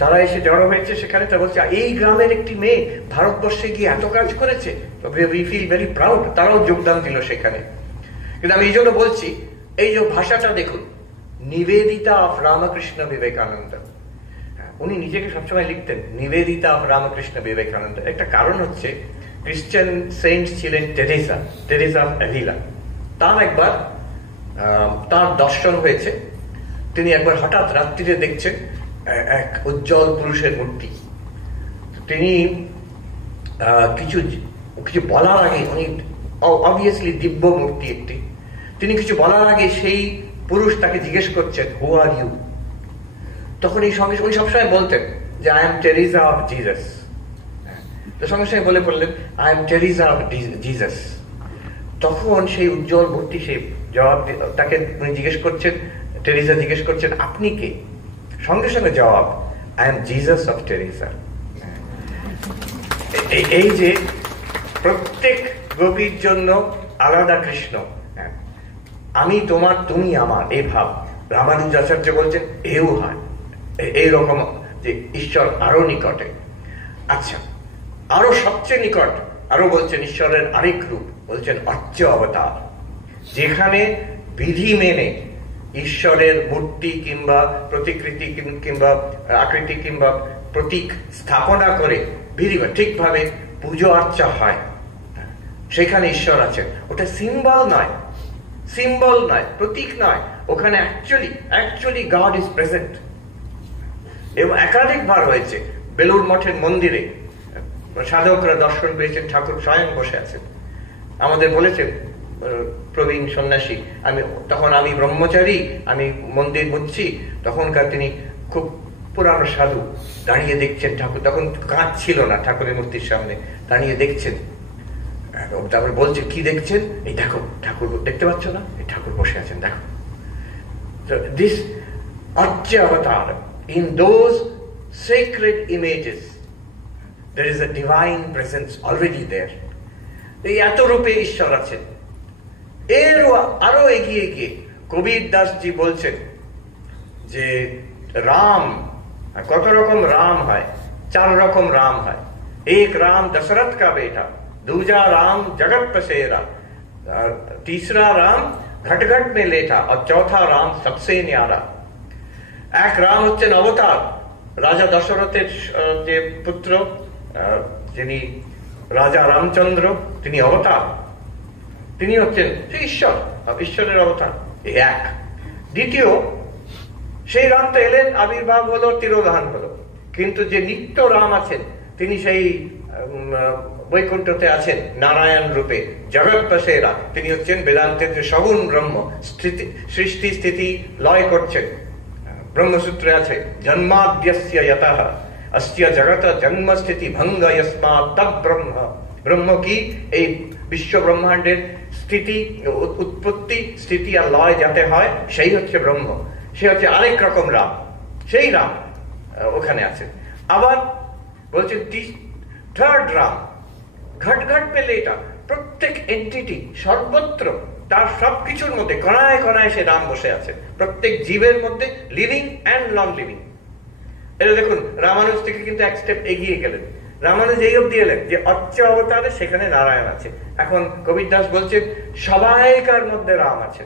তারা এসে জড়ো হয়েছে সেখানে। তারা বলছে এই গ্রামের একটি মেয়ে ভারতবর্ষে গিয়ে এত কাজ করেছে, উই ফিল ভেরি প্রাউড। তারাও যোগদান দিল সেখানে। কিন্তু আমি এই জন্য বলছি, এই যে ভাষাটা দেখুন, নিবেদিতা অফ রামকৃষ্ণ বিবেকানন্দ। উনি নিজেকে সবসময় লিখতেন নিবেদিতা অফ রামকৃষ্ণ বিবেকানন্দ। একটা কারণ হচ্ছে ক্রিশ্চিয়ান সেন্ট ছিলেন টেরেসা অফ অ্যাভিলা। তার একবার তার দর্শন হয়েছে, তিনি একবার হঠাৎ রাত্রিরে দেখছেন এক উজ্জ্বল পুরুষের মূর্তি। তিনি কিছু কিছু বলার আগে, উনি অবভিয়াসলি দিব্য মূর্তি একটি, তিনি কিছু বলার আগে সেই পুরুষ তাকে জিজ্ঞেস করছেন, হু আর ইউ? তখন এই সঙ্গে উনি সবসময় বলতেন যে I am Teresa of Jesus. তো সঙ্গে সঙ্গে বলে পড়লেন I am Teresa of Jesus. তখন সেই উজ্জ্বল মূর্তি সেই জবাব, তাকে উনি জিজ্ঞেস করছেন, টেরিজা জিজ্ঞেস করছেন আপনি কে? সঙ্গে সঙ্গে জবাব, I am Jesus of Teresa. এই যে প্রত্যেক গোপীর জন্য আলাদা কৃষ্ণ, আমি তোমার তুমি আমার, এই ভাব রামানুজাচার্য বলছেন এও হয় এইরকম, যে ঈশ্বর আরো নিকটে। আচ্ছা, আরো সবচেয়ে নিকট আরো বলছেন ঈশ্বরের আরেক রূপ, বলছেন অর্চ্য অবতার, যেখানে বিধি মেনে ঈশ্বরের মূর্তি কিংবা প্রতিকৃতি কিংবা আকৃতি কিংবা প্রতীক স্থাপনা করে ঠিকভাবে পুজো আর্চা হয়, সেখানে ঈশ্বর আছেন। ওটা সিম্বল নয়, প্রতীক নয়, ওখানে অ্যাকচুয়ালি গড ইজ প্রেজেন্ট। এবং একাধিকবার হয়েছে বেলুড় মঠের মন্দিরে সাধকরা দর্শন পেয়েছেন, ঠাকুর স্বয়ং বসে আছেন। আমাদের বলেছেন প্রবীণ সন্ন্যাসী, আমি ব্রহ্মচারী, আমি মন্দির মুচ্ছি, তখনকার তিনি খুব পুরানো সাধু, দাঁড়িয়ে দেখছেন ঠাকুর, তখন কাঁচ ছিল না ঠাকুরের মূর্তির সামনে, দাঁড়িয়ে দেখছেন। তারপরে বলছে কি দেখছেন? এই দেখো ঠাকুর, দেখতে পাচ্ছ না? এই ঠাকুর বসে আছেন, দেখো। দিস অর্চ্য অবতার, in those sacred images there is a divine presence already there. এই এত রূপে ঈশ্বর আছেন। এর আরো এগিয়ে গিয়ে কবির দাসজি বলছেন যে রাম, কত রকম রাম হয়? 4 রকম রাম হয়। एक राम दशरथ का बेटा, दूजा राम जगत पसेरा, तीसरा राम घट घट में लेटा और चौथा राम सबसे न्यारा। एक राम হচ্ছেন অবতার, রাজা দশরথের যে পুত্র, যিনি রাজা রামচন্দ্র, তিনি অবতার, তিনি হচ্ছেন ঈশ্বর, ঈশ্বরের অবতার এক। দ্বিতীয়, সেই রাম তো এলেন, আবির্ভাব হলো, তিরোধান হলো, কিন্তু যে নিত্য রাম আছেন তিনি সেই বৈকুণ্ঠতে আছেন নারায়ণ রূপে, জগৎপসেরা, তিনি হচ্ছেন বেদান্তের যে সগুণ ব্রহ্ম, সৃষ্টি স্থিতি লয় করছেন। ব্রহ্মসূত্রে আছে জন্মাদ্যস্য যতঃ অস্য জগত জন্ম স্থিতি ভঙ্গ যস্মাৎ তৎ ব্রহ্ম। ব্রহ্ম কি? এই বিশ্ব ব্রহ্মাণ্ডের স্থিতি, উৎপত্তি, স্থিতি আর লয় যাতে হয়, সেই হচ্ছে ব্রহ্ম। সে হচ্ছে আরেক রকম রাম, সেই রাম ওখানে আছে। আবার বলছেন থার্ড রাম, ঘট ঘট পেলে এটা প্রত্যেক এন্টিটি সর্বত্র, তার সবকিছুর মধ্যে কণায় কণায় সে রাম বসে আছে, প্রত্যেক জীবের মধ্যে, লিভিং অ্যান্ড নন লিভিং। এটা দেখুন, রামানুজ থেকে কিন্তু এক স্টেপ এগিয়ে গেলেন। রামানুজ এই অব্দি এলেন যে অচ্চ অবতারে সেখানে নারায়ণ আছে। এখন কবির দাস বলছেন সবাইকার মধ্যে রাম আছে।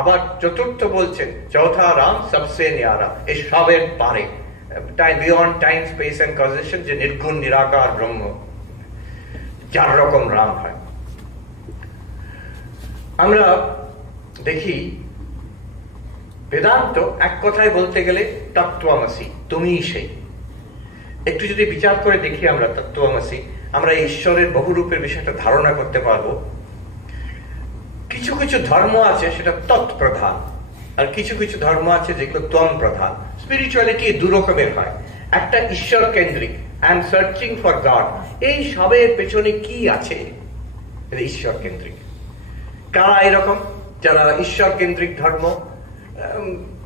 আবার চতুর্থ বলছেন চৌথা রাম সবসে নিয়ারা, এই সবের পারে, beyond time space and causation, যে নির্গুণ নিরাকার ব্রহ্ম, 4 রকম রাম হয়। আমরা দেখি বেদান্ত এক কথায় বলতে গেলে তত্ত্বমসি, তুমিই সেই। একটু যদি বিচার করে দেখি আমরা তত্ত্বমসি, আমরা ঈশ্বরের বহুরূপের বিষয়টা ধারণা করতে পারবো। কিছু কিছু ধর্ম আছে সেটা তৎপ্রধান, আর কিছু কিছু ধর্ম আছে যেগুলো ত্বম প্রধান। স্পিরিচুয়ালিটি দু রকমের হয়, একটা ঈশ্বর কেন্দ্রিক, I am searching for god, এই সবের পেছনে কি আছে, ঈশ্বর কেন্দ্রিক। কারা এরকম? যারা ঈশ্বর কেন্দ্রিক ধর্ম,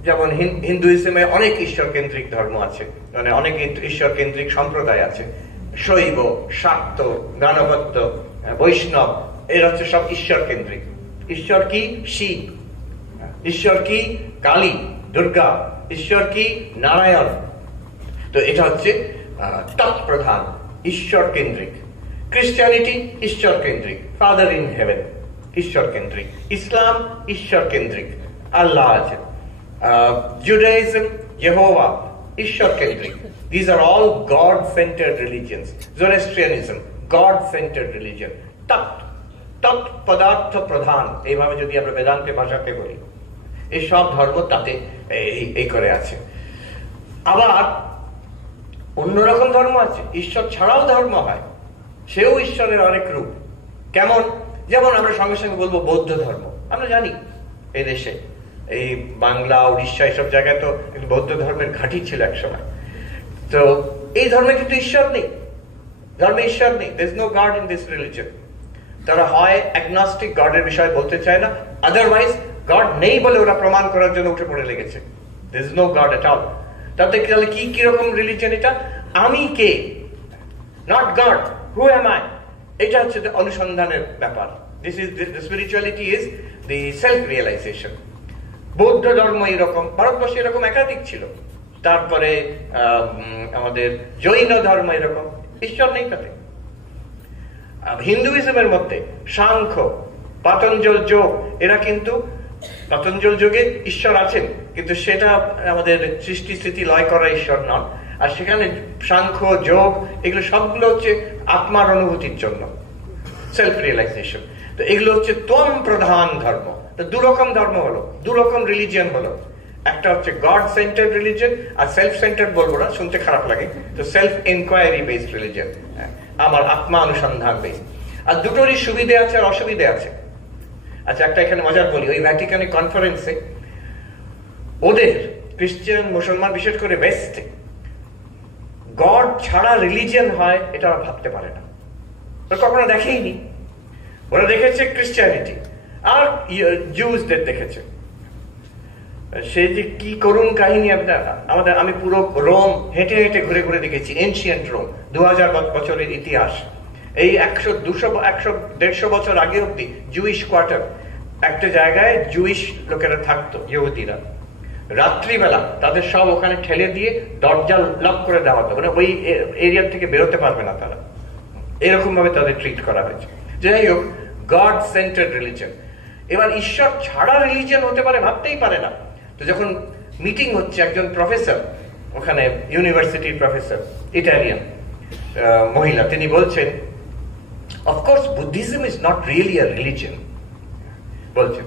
যেমন হিন্দুইজমে অনেক ঈশ্বর কেন্দ্রিক ধর্ম আছে, মানে অনেক ঈশ্বর কেন্দ্রিক সম্প্রদায় আছে, শৈব, শাক্ত, গানবত্ত, বৈষ্ণব, এরা হচ্ছে সব ঈশ্বর কেন্দ্রিক। ঈশ্বর কি? শিব। ঈশ্বর কি? কালী, দুর্গা। ঈশ্বর কি? নারায়ণ। তো এটা হচ্ছে তৎপ্রধান, ঈশ্বর কেন্দ্রিক। ক্রিশ্চিয়ানিটি ঈশ্বর কেন্দ্রিক, ফাদার ইন হেভেন, ঈশ্বর কেন্দ্রিক। ইসলাম ঈশ্বর কেন্দ্রিক, আল্লাহ আছেন। জুডাইজম, জেহোভা, ঈশ্বর কেন্দ্রিক। This are all God centred religions. Zoroastrianism, God centred religion. তৎপদার্থ প্রধান, এইভাবে যদি আমরা বেদান্তে ভাষাতে বলি, এই সব ধর্ম তাতে এই করে আছে। আবার অন্যরকম ধর্ম আছে, ঈশ্বর ছাড়াও ধর্ম হয়, সেও ঈশ্বরের অনেক রূপ। কেমন? যেমন আমরা সঙ্গে সঙ্গে বলবো বৌদ্ধ ধর্ম। আমরা জানি এই দেশে, এই বাংলা, উড়িষ্যা, এইসব জায়গায় তো বৌদ্ধ ধর্মের ঘাঁটি ছিল একসময়। তো এই ধর্মে কিন্তু ঈশ্বর নেই, ধর্মে ঈশ্বর নেই। there is no God in this religion. তারা হয় অ্যাগনস্টিক, গডের বিষয়ে বলতে চায় না, আদারওয়াইজ গড নেই বলে ওরা প্রমাণ করার জন্য উঠে পড়ে লেগেছে। there is no God at all. তাতে কি রকম রিলিজিয়ন এটা? আমি কে, not God, who am I, এটা হচ্ছে অনুসন্ধানের ব্যাপার। This is the spirituality, is the self realisation. বৌদ্ধ ধর্ম এরকম, ভারতবর্ষে এরকম একাধিক ছিল। তারপরে আমাদের জৈন ধর্ম এরকম, ঈশ্বর নেই তাতে। হিন্দুইজমের মধ্যে সাংখ্য, পতঞ্জল যোগ, এরা কিন্তু পতঞ্জল যোগে ঈশ্বর আছেন, কিন্তু সেটা আমাদের সৃষ্টি স্থিতি লয় করা ঈশ্বর নন। আর সেখানে সাংখ্য, যোগ, এগুলো সবগুলো হচ্ছে আত্মার অনুভূতির জন্য, সেলফ রিয়েলাইজেশন। তো এগুলো হচ্ছে ত্বম প্রধান ধর্ম। তো দুরকম ধর্ম হলো, দুরকম রিলিজিয়ন হলো। একটা হচ্ছে গড সেন্টার্ড রিলিজিয়ন, আর সেলফ সেন্টার্ড বলবো না, শুনতে খারাপ লাগে, তো সেলফ ইনকোয়ারি বেসড রিলিজিয়ন, আমার আত্মা অনুসন্ধান বেসড। আর দুটোরই সুবিধে আছে আর অসুবিধে আছে। আচ্ছা, একটা এখানে মজার বলি, ওই ভ্যাটিকানে কনফারেন্সে ওদের খ্রিস্টান, মুসলমান, বিশেষ করে ওয়েস্টে গড ছাড়া রিলিজিয়ন হয় এটা ওরা ভাবতে পারে না, ওরা কখনো দেখেইনি। ওরা দেখেছে ক্রিশ্চিয়ানিটি আর জুসদের দেখেছে। সে যে কি করুন কাহিনী, আপনার আমি পুরো রোম হেঁটে হেঁটে ঘুরে ঘুরে দেখেছি, এনশিয়েন্ট রোম, 2000 বছরের ইতিহাস। এই 100, 200, 100, 150 বছর আগে অব্দি জুইশ কোয়ার্টার, একটা জায়গায় জুইশ লোকেরা থাকতো, ইহুদিরা। রাত্রিবেলা তাদের সব ওখানে ঠেলে দিয়ে দরজা লক করে দেওয়া হতো, মানে ওই এরিয়া থেকে বেরোতে পারবে না তারা, এরকম ভাবে তাদের ট্রিট করা হয়েছে। যাই হোক, গড সেন্টার্ড রিলিজিয়ন। এবার ঈশ্বর ছাড়া রিলিজিয়ন হতে পারে ভাবতেই পারে না। তো যখন মিটিং হচ্ছে, একজন প্রফেসর ওখানে ইউনিভার্সিটির প্রফেসর, ইটালিয়ান মহিলা, তিনি বলছেন of course Buddhism is not really a religion. বলছেন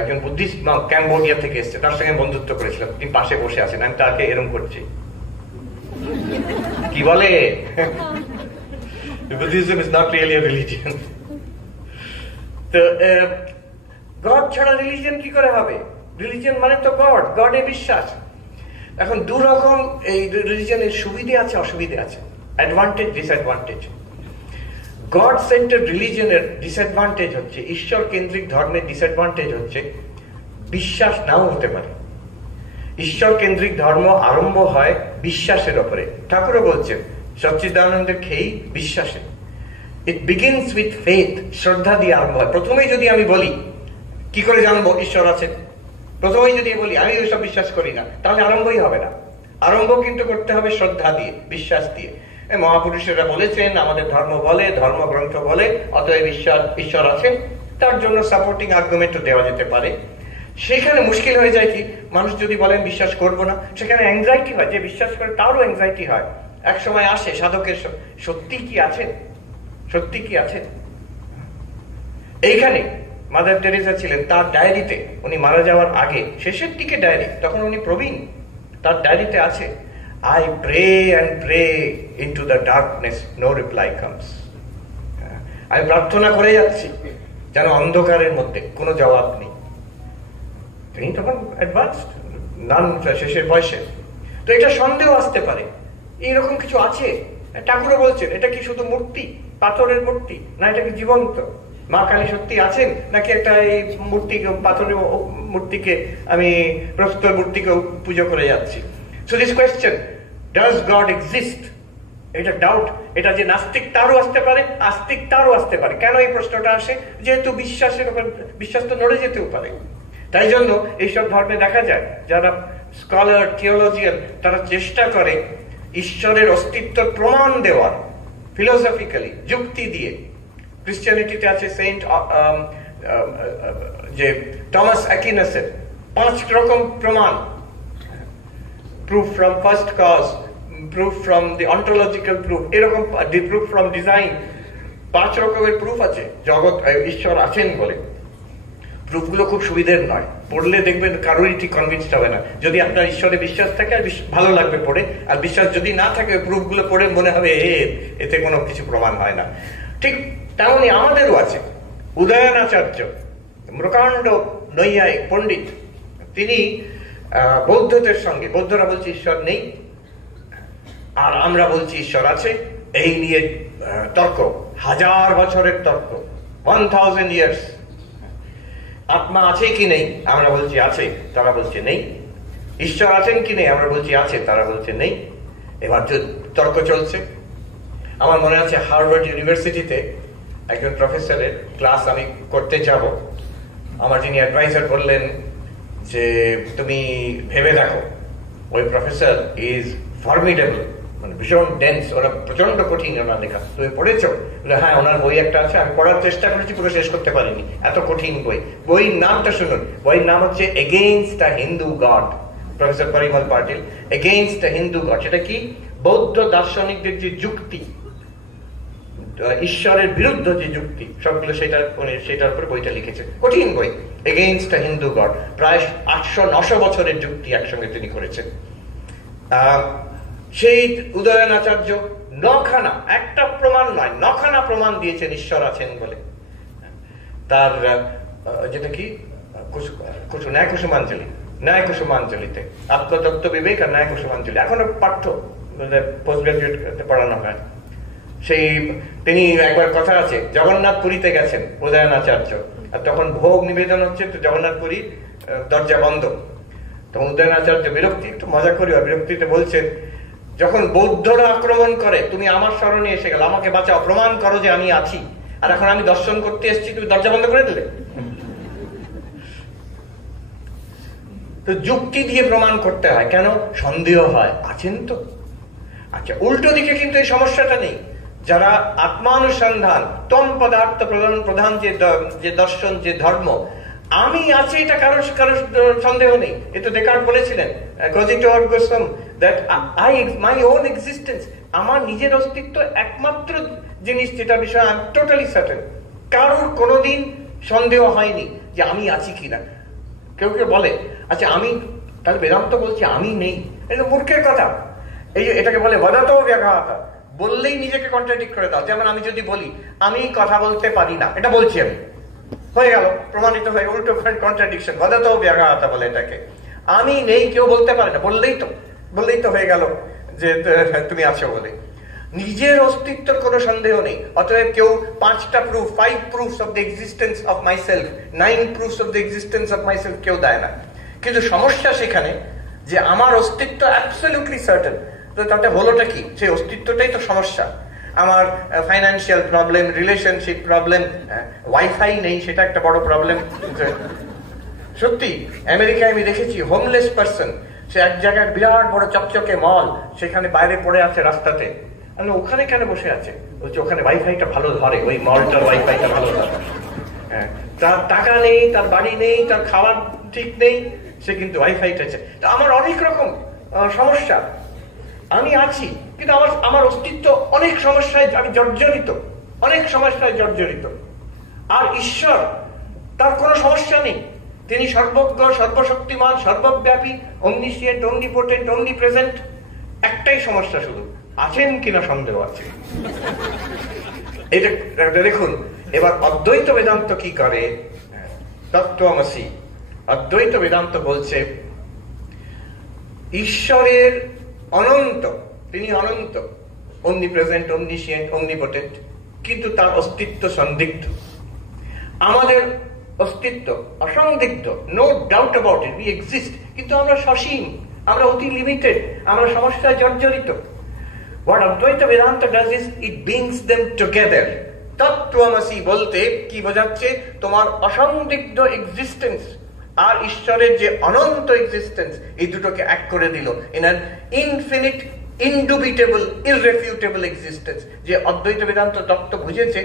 একজন বুদ্ধিস্ট ক্যাম্বোডিয়া থেকে এসছে, তার সঙ্গে বন্ধুত্ব করেছিলাম, তিনি পাশে বসে আছেন, আমি তাকে এরকম করছি, কি বলে Buddhism is not really a religion. তো গড ছাড়া রিলিজিয়ন কি করে হবে? রিলিজিয়ন মানে তো গড, গডে বিশ্বাস। এখন দু রকম এই রিলিজিয়নের সুবিধে আছে, অসুবিধে আছে, অ্যাডভান্টেজ ডিসঅ্যাডভান্টেজ। গড সেন্টার রিলিজিয়নের ডিসঅ্যাডভান্টেজ হচ্ছে, ঈশ্বর কেন্দ্রিক ধর্মের ডিসঅ্যাডভান্টেজ হচ্ছে বিশ্বাস নাও হতে পারে। ঈশ্বর কেন্দ্রিক ধর্ম আরম্ভ হয় বিশ্বাসের ওপরে। ঠাকুরও বলছেন সচ্চিদানন্দের খেই বিশ্বাসে। ইট বিগিনস উইথ ফেথ, শ্রদ্ধা দিয়ে আরম্ভ হয়। প্রথমেই যদি আমি বলি কি করে জানবো ঈশ্বর আছেন, প্রথমেই যদি বলি আমি ওইসব বিশ্বাস করি না, তাহলে আরম্ভই হবে না। আরম্ভ কিন্তু করতে হবে শ্রদ্ধা দিয়ে, বিশ্বাস দিয়ে। মহাপুরুষেরা বলেছেন, আমাদের ধর্ম বলে, ধর্মগ্রন্থ বলে, অতএব ঈশ্বর আছেন। তার জন্য সাপোর্টিং আর্গুমেন্টও দেওয়া যেতে পারে। সেখানে মুশকিল হয়ে যায় কি, মানুষ যদি বলেন বিশ্বাস করবো না, সেখানে অ্যাংজাইটি হয়। যে বিশ্বাস করে তারও অ্যাংজাইটি হয়। এক সময় আসে সাধকের, সত্যি কি আছেন, সত্যি কি আছেন? এইখানে মাদার টেরেসা ছিলেন, তার ডায়েরিতে উনি মারা যাওয়ার আগে শেষের দিকে ডায়েরি, তখন উনি প্রবীণ, তার ডায়েরিতে আছে, I pray and pray into the darkness, no reply comes. আমি প্রার্থনা করে যাচ্ছি যেন অন্ধকারের মধ্যে কোনো জবাব নেই। তিনি তখন অ্যাডভান্সড, নান শেষের বয়সে। তো এটা সন্দেহ আসতে পারে, এইরকম কিছু আছে। ঠাকুরও বলছেন এটা কি শুধু মূর্তি, পাথরের মূর্তি, না এটা কি জীবন্ত? মা কালী সত্যি আছেন নাকি একটা এই মূর্তিকে, পাথরের মূর্তিকে আমি, প্রস্তর মূর্তিকে পুজো করে যাচ্ছি? So this question, does God exist? এটা ডাউট, এটা যে নাস্তিক তারও আসতে পারে, আস্তিক তারও আসতে পারে। কেন এই প্রশ্নটা আসে? যেহেতু বিশ্বাসের উপর, বিশ্বাস তো নড়ে যেতেও পারে। তাই জন্য এইসব ধর্মে দেখা যায় যারা স্কলার, থিওলজিয়ান, তারা চেষ্টা করে ঈশ্বরের অস্তিত্বের প্রমাণ দেওয়ার, ফিলোসফিক্যালি, যুক্তি দিয়ে। ক্রিশ্চিয়ানিটিতে আছে সেন্ট যে টমাস অ্যাকুইনাসের 5 রকম প্রমাণ, proof from first cause, proof from the ontological proof, এরকম proof from design, 5 রকমের প্রুফ আছে জগৎ ঈশ্বর আছেন বলে। প্রুফগুলো খুব সুবিধের নয়, পড়লে দেখবেন কারোরই ঠিক কনভিন্সড হবে না। যদি আপনার ঈশ্বরে বিশ্বাস থাকে আর ভালো লাগবে পড়ে, আর বিশ্বাস যদি না থাকে প্রুফগুলো পড়ে মনে হবে এতে কোনো কিছু প্রমাণ হয় না। ঠিক তেমনই আমাদেরও আছে। উদয়নাচার্য, প্রকাণ্ড নৈয়ায়িক পণ্ডিত, তিনি বৌদ্ধদের সঙ্গে, বৌদ্ধরা বলছে ঈশ্বর নেই আর আমরা বলছি ঈশ্বর আছে, এই নিয়ে তর্ক, 1000 বছরের তর্ক, 1000 ইয়ার্স। আত্মা আছে কি নেই, আমরা বলছি আছে, তারা বলছে নেই। ঈশ্বর আছেন কি নেই, আমরা বলছি আছে, তারা বলছে নেই। এবার তর্ক চলছে। আমার মনে আছে হার্ভার্ড ইউনিভার্সিটিতে একজন প্রফেসরের ক্লাস আমি করতে যাব। আমার যিনি অ্যাডভাইজার বললেন যে তুমি ভেবে দেখো, ওই প্রফেসর ইজ ফর্মিডেবল, মানে ভীষণ ডেন্স, ওরা প্রচন্ড কঠিন ওনার লেখা, তুমি পড়েছো? হ্যাঁ, ওনার বই একটা আছে, আমি পড়ার চেষ্টা করেছি, পুরো শেষ করতে পারিনি, এত কঠিন বই। বইয়ের নামটা শুনুন, বইয়ের নাম হচ্ছে against a Hindu God, professor Parimal Patil. Against a Hindu God, সেটা কি? বৌদ্ধ দার্শনিকদের যে যুক্তি, ঈশ্বরের বিরুদ্ধ যে যুক্তি, সবগুলো সেটার উপর বইটা লিখেছে। কঠিন বই, এগেইনস্ট আ হিন্দু গড। প্রায় 800-900 বছরের যুক্তি একসঙ্গে তিনি করেছেন। সেই উদয়নাচার্য 9খানা, একটা প্রমাণ নয়, 9খানা প্রমাণ দিয়েছেন ঈশ্বর আছেন বলে। তার যেটা কি ন্যায় কুসুমাঞ্জলিতে, আত্মতত্ত্ব বিবেক আর ন্যায় কুসুমাঞ্জলি, এখনো পাঠ্য, পোস্ট গ্রাজুয়েট পড়ানো হয়। সেই তিনি একবার কথা আছে, জগন্নাথ পুরীতে গেছেন উদয়নাচার্য, আর তখন ভোগ নিবেদন হচ্ছে, তো জগন্নাথ পুরী দরজা বন্ধ। তখন উদয়নাচার্য বিরক্তি, একটু মজা করি, বিরক্তিতে বলছেন, যখন বৌদ্ধরা আক্রমণ করে তুমি আমার স্মরণে এসে গেল, আমাকে বাঁচাও, প্রমাণ করো যে আমি আছি, আর এখন আমি দর্শন করতে এসেছি, তুমি দরজা বন্ধ করে দিলে। তো যুক্তি দিয়ে প্রমাণ করতে হয়, কেন? সন্দেহ হয়, আছেন তো। আচ্ছা, উল্টো দিকে কিন্তু এই সমস্যাটা নেই। যারা আত্মানুসন্ধান, তম পদার্থ প্রধান যে দর্শন, যে ধর্ম, আমি আছি এটা কারো কারো সন্দেহ নেই। এটা ডেকার্ট বলেছিলেন, কজিটো ergo sum, that my own existence, আমার নিজের অস্তিত্ব একমাত্র জিনিস যেটা বিষয় আমি টোটালি সার্টেন। কারোর কোনোদিন সন্দেহ হয়নি যে আমি আছি কিনা। কেউ কেউ বলে আচ্ছা আমি, তাহলে বেদান্ত বলছি আমি নেই, এটা মূর্খের কথা। এই যে এটাকে বলে বদাতো ব্যাঘাতা, বললেই নিজেকে কন্ট্রাডিক্ট করে দাও। যেমন আমি যদি বলি আমি কথা বলতে পারি না, এটা বলছি আমি, হয়ে গেল, প্রমাণিত হয়ে উল্টো কন্ট্রাডিকশন, বদাতো ব্যাঘাতা বলে এটাকে। আমি নেই কেউ বলতে পারে না, বললেই তো হয়ে গেল যে তুমি আছো বলে। নিজের অস্তিত্বের কোনো সন্দেহ নেই। অতএব কেউ 5টা proof, 5 proofs of the existence of myself, 9 proofs of the existence of myself কেউ দেয় না। কিন্তু সমস্যা সেখানে যে আমার অস্তিত্ব অ্যাবসলিউটলি সার্টেন, তো তাতে হলোটা কি? সেই অস্তিত্বটাই তো সমস্যা। আমার financial problem, relationship problem, wifi নেই, সেটা একটা বড় প্রবলেম। সত্যি আমেরিকায় আমি দেখেছি হোমলেস পার্সন, সে এক জায়গায় বিরাট বড় চকচকে মল, সেখানে বাইরে পড়ে আছে রাস্তাতে। আমি ওখানে কেন বসে আছে? বলছে ওখানে ওয়াইফাইটা ভালো ধরে, ওই মলটার ওয়াইফাইটা ভালো ধরে। হ্যাঁ, তার টাকা নেই, তার বাড়ি নেই, তার খাওয়ার ঠিক নেই, সে কিন্তু ওয়াইফাইটা আছে। তো আমার অনেক রকম সমস্যা, আমি আছি কিন্তু আমার অস্তিত্ব অনেক সমস্যায় আমি জর্জরিত, অনেক সমস্যায় জর্জরিত। আর ঈশ্বর, তার কোনো সমস্যা নেই, তিনি সর্বজ্ঞ, সর্বশক্তিমান, সর্বব্যাপী, omniscient, omnipotent, omnipresent। একটাই সমস্যা শুধু, আছেন কিনা সন্দেহ আছে। এটা দেখুন এবার অদ্বৈত বেদান্ত কি করে। তত্ত্বমসি, অদ্বৈত বেদান্ত বলছে ঈশ্বরের অনন্ত, তিনি অনন্ত, omnipresent, omniscient, omnipotent, কিন্তু তার অস্তিত্ব সন্দিগ্ধ। আমাদের অস্তিত্ব অসন্দিগ্ধ, no doubt about it, we exist, কিন্তু আমরা সসীম, আমরা অতি লিমিটেড, আমরা সমস্যায় জর্জরিত। What Advaita Vedanta does is it brings them together. তত্ত্বমসি বলতে কি বোঝাচ্ছে? তোমার অসন্দিগ্ধ এক্সিস্টেন্স আর ঈশ্বরের যে অনন্ত এক্সিস্টেন্স, এই দুটোকে এক করে দিল ইন অ্যান ইনফিনিট, ইনডুবিটেবল, ইররেফিউটেবল এক্সিস্টেন্স। যে অদ্বৈত বেদান্ত তত্ত্ব বুঝেছে,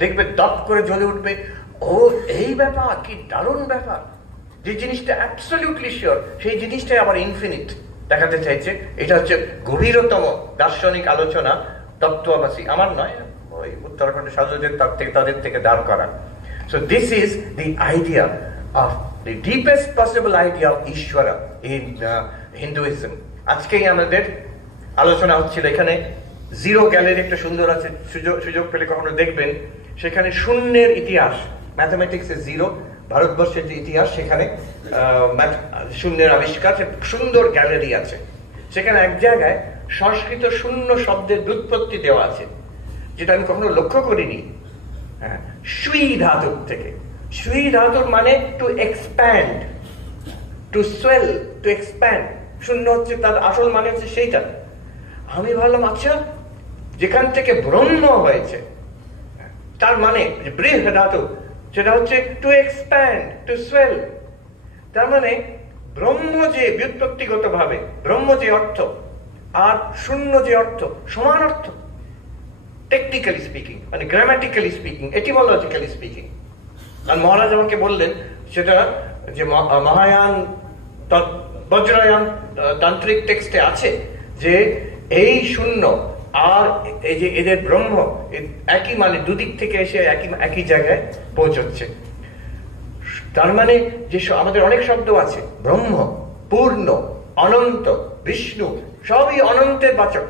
দেখবে দপ করে জ্বলে উঠবে, ও এই ব্যাপার, কি দারুণ ব্যাপার। যে জিনিসটা অ্যাবসলিউটলি শিওর, সেই জিনিসটাই আবার ইনফিনিট দেখাতে চাইছে। এটা হচ্ছে গভীরতম দার্শনিক আলোচনা তত্ত্বমসি, আমার নয়, ওই উত্তরাখণ্ডের সাধুদের তাদের থেকে দাঁড় করা। So this is the idea of the deepest possible idea of Ishvara in Hinduism. আজকেই আমাদের আলোচনা হচ্ছিল এখানে জিরো গ্যালারি, একটা সুন্দর আছে, সুযোগ পেলে কখনো দেখবেন। সেখানে শূন্যের ইতিহাস, ম্যাথমেটিক্সের জিরো, ভারতবর্ষের যে ইতিহাস, সেখানে শূন্যের আবিষ্কার, সুন্দর গ্যালারি আছে। সেখানে এক জায়গায় সংস্কৃত শূন্য শব্দের ব্যুৎপত্তি দেওয়া আছে, যেটা আমি কখনো লক্ষ্য করিনি। হ্যাঁ, সুই ধাতুর থেকে। সুই ধাতুর মানে to expand, to swell, to expand. শূন্য হচ্ছে তার আসল মানে হচ্ছে সেইটা। আমি ভাবলাম আচ্ছা, যেখান থেকে ব্রহ্ম হয়েছে তার মানে বৃহ ধাতু, সেটা হচ্ছে টু এক্সপ্যান্ড, টু সোয়েল। তার মানে ব্রহ্ম যে ব্যুৎপত্তিগত ভাবে ব্রহ্ম যে অর্থ আর শূন্য যে অর্থ সমান অর্থ, টেকনিক্যালি স্পিকিং, মানে গ্রামাটিক্যালি স্পিকিং, এটিমোলজিক্যালি স্পিকিং। আর মহারাজ আমাকে বললেন সেটা যে মহায়ান, বজ্রায়ান তান্ত্রিক টেক্সটে আছে যে এই শূন্য আর এই যে এদের ব্রহ্ম একই, মানে দুদিক থেকে এসে একই জায়গায় পৌঁছচ্ছে। তার মানে যে আমাদের অনেক শব্দ আছে, ব্রহ্ম, পূর্ণ, অনন্ত, বিষ্ণু, সবই অনন্তের বাচক,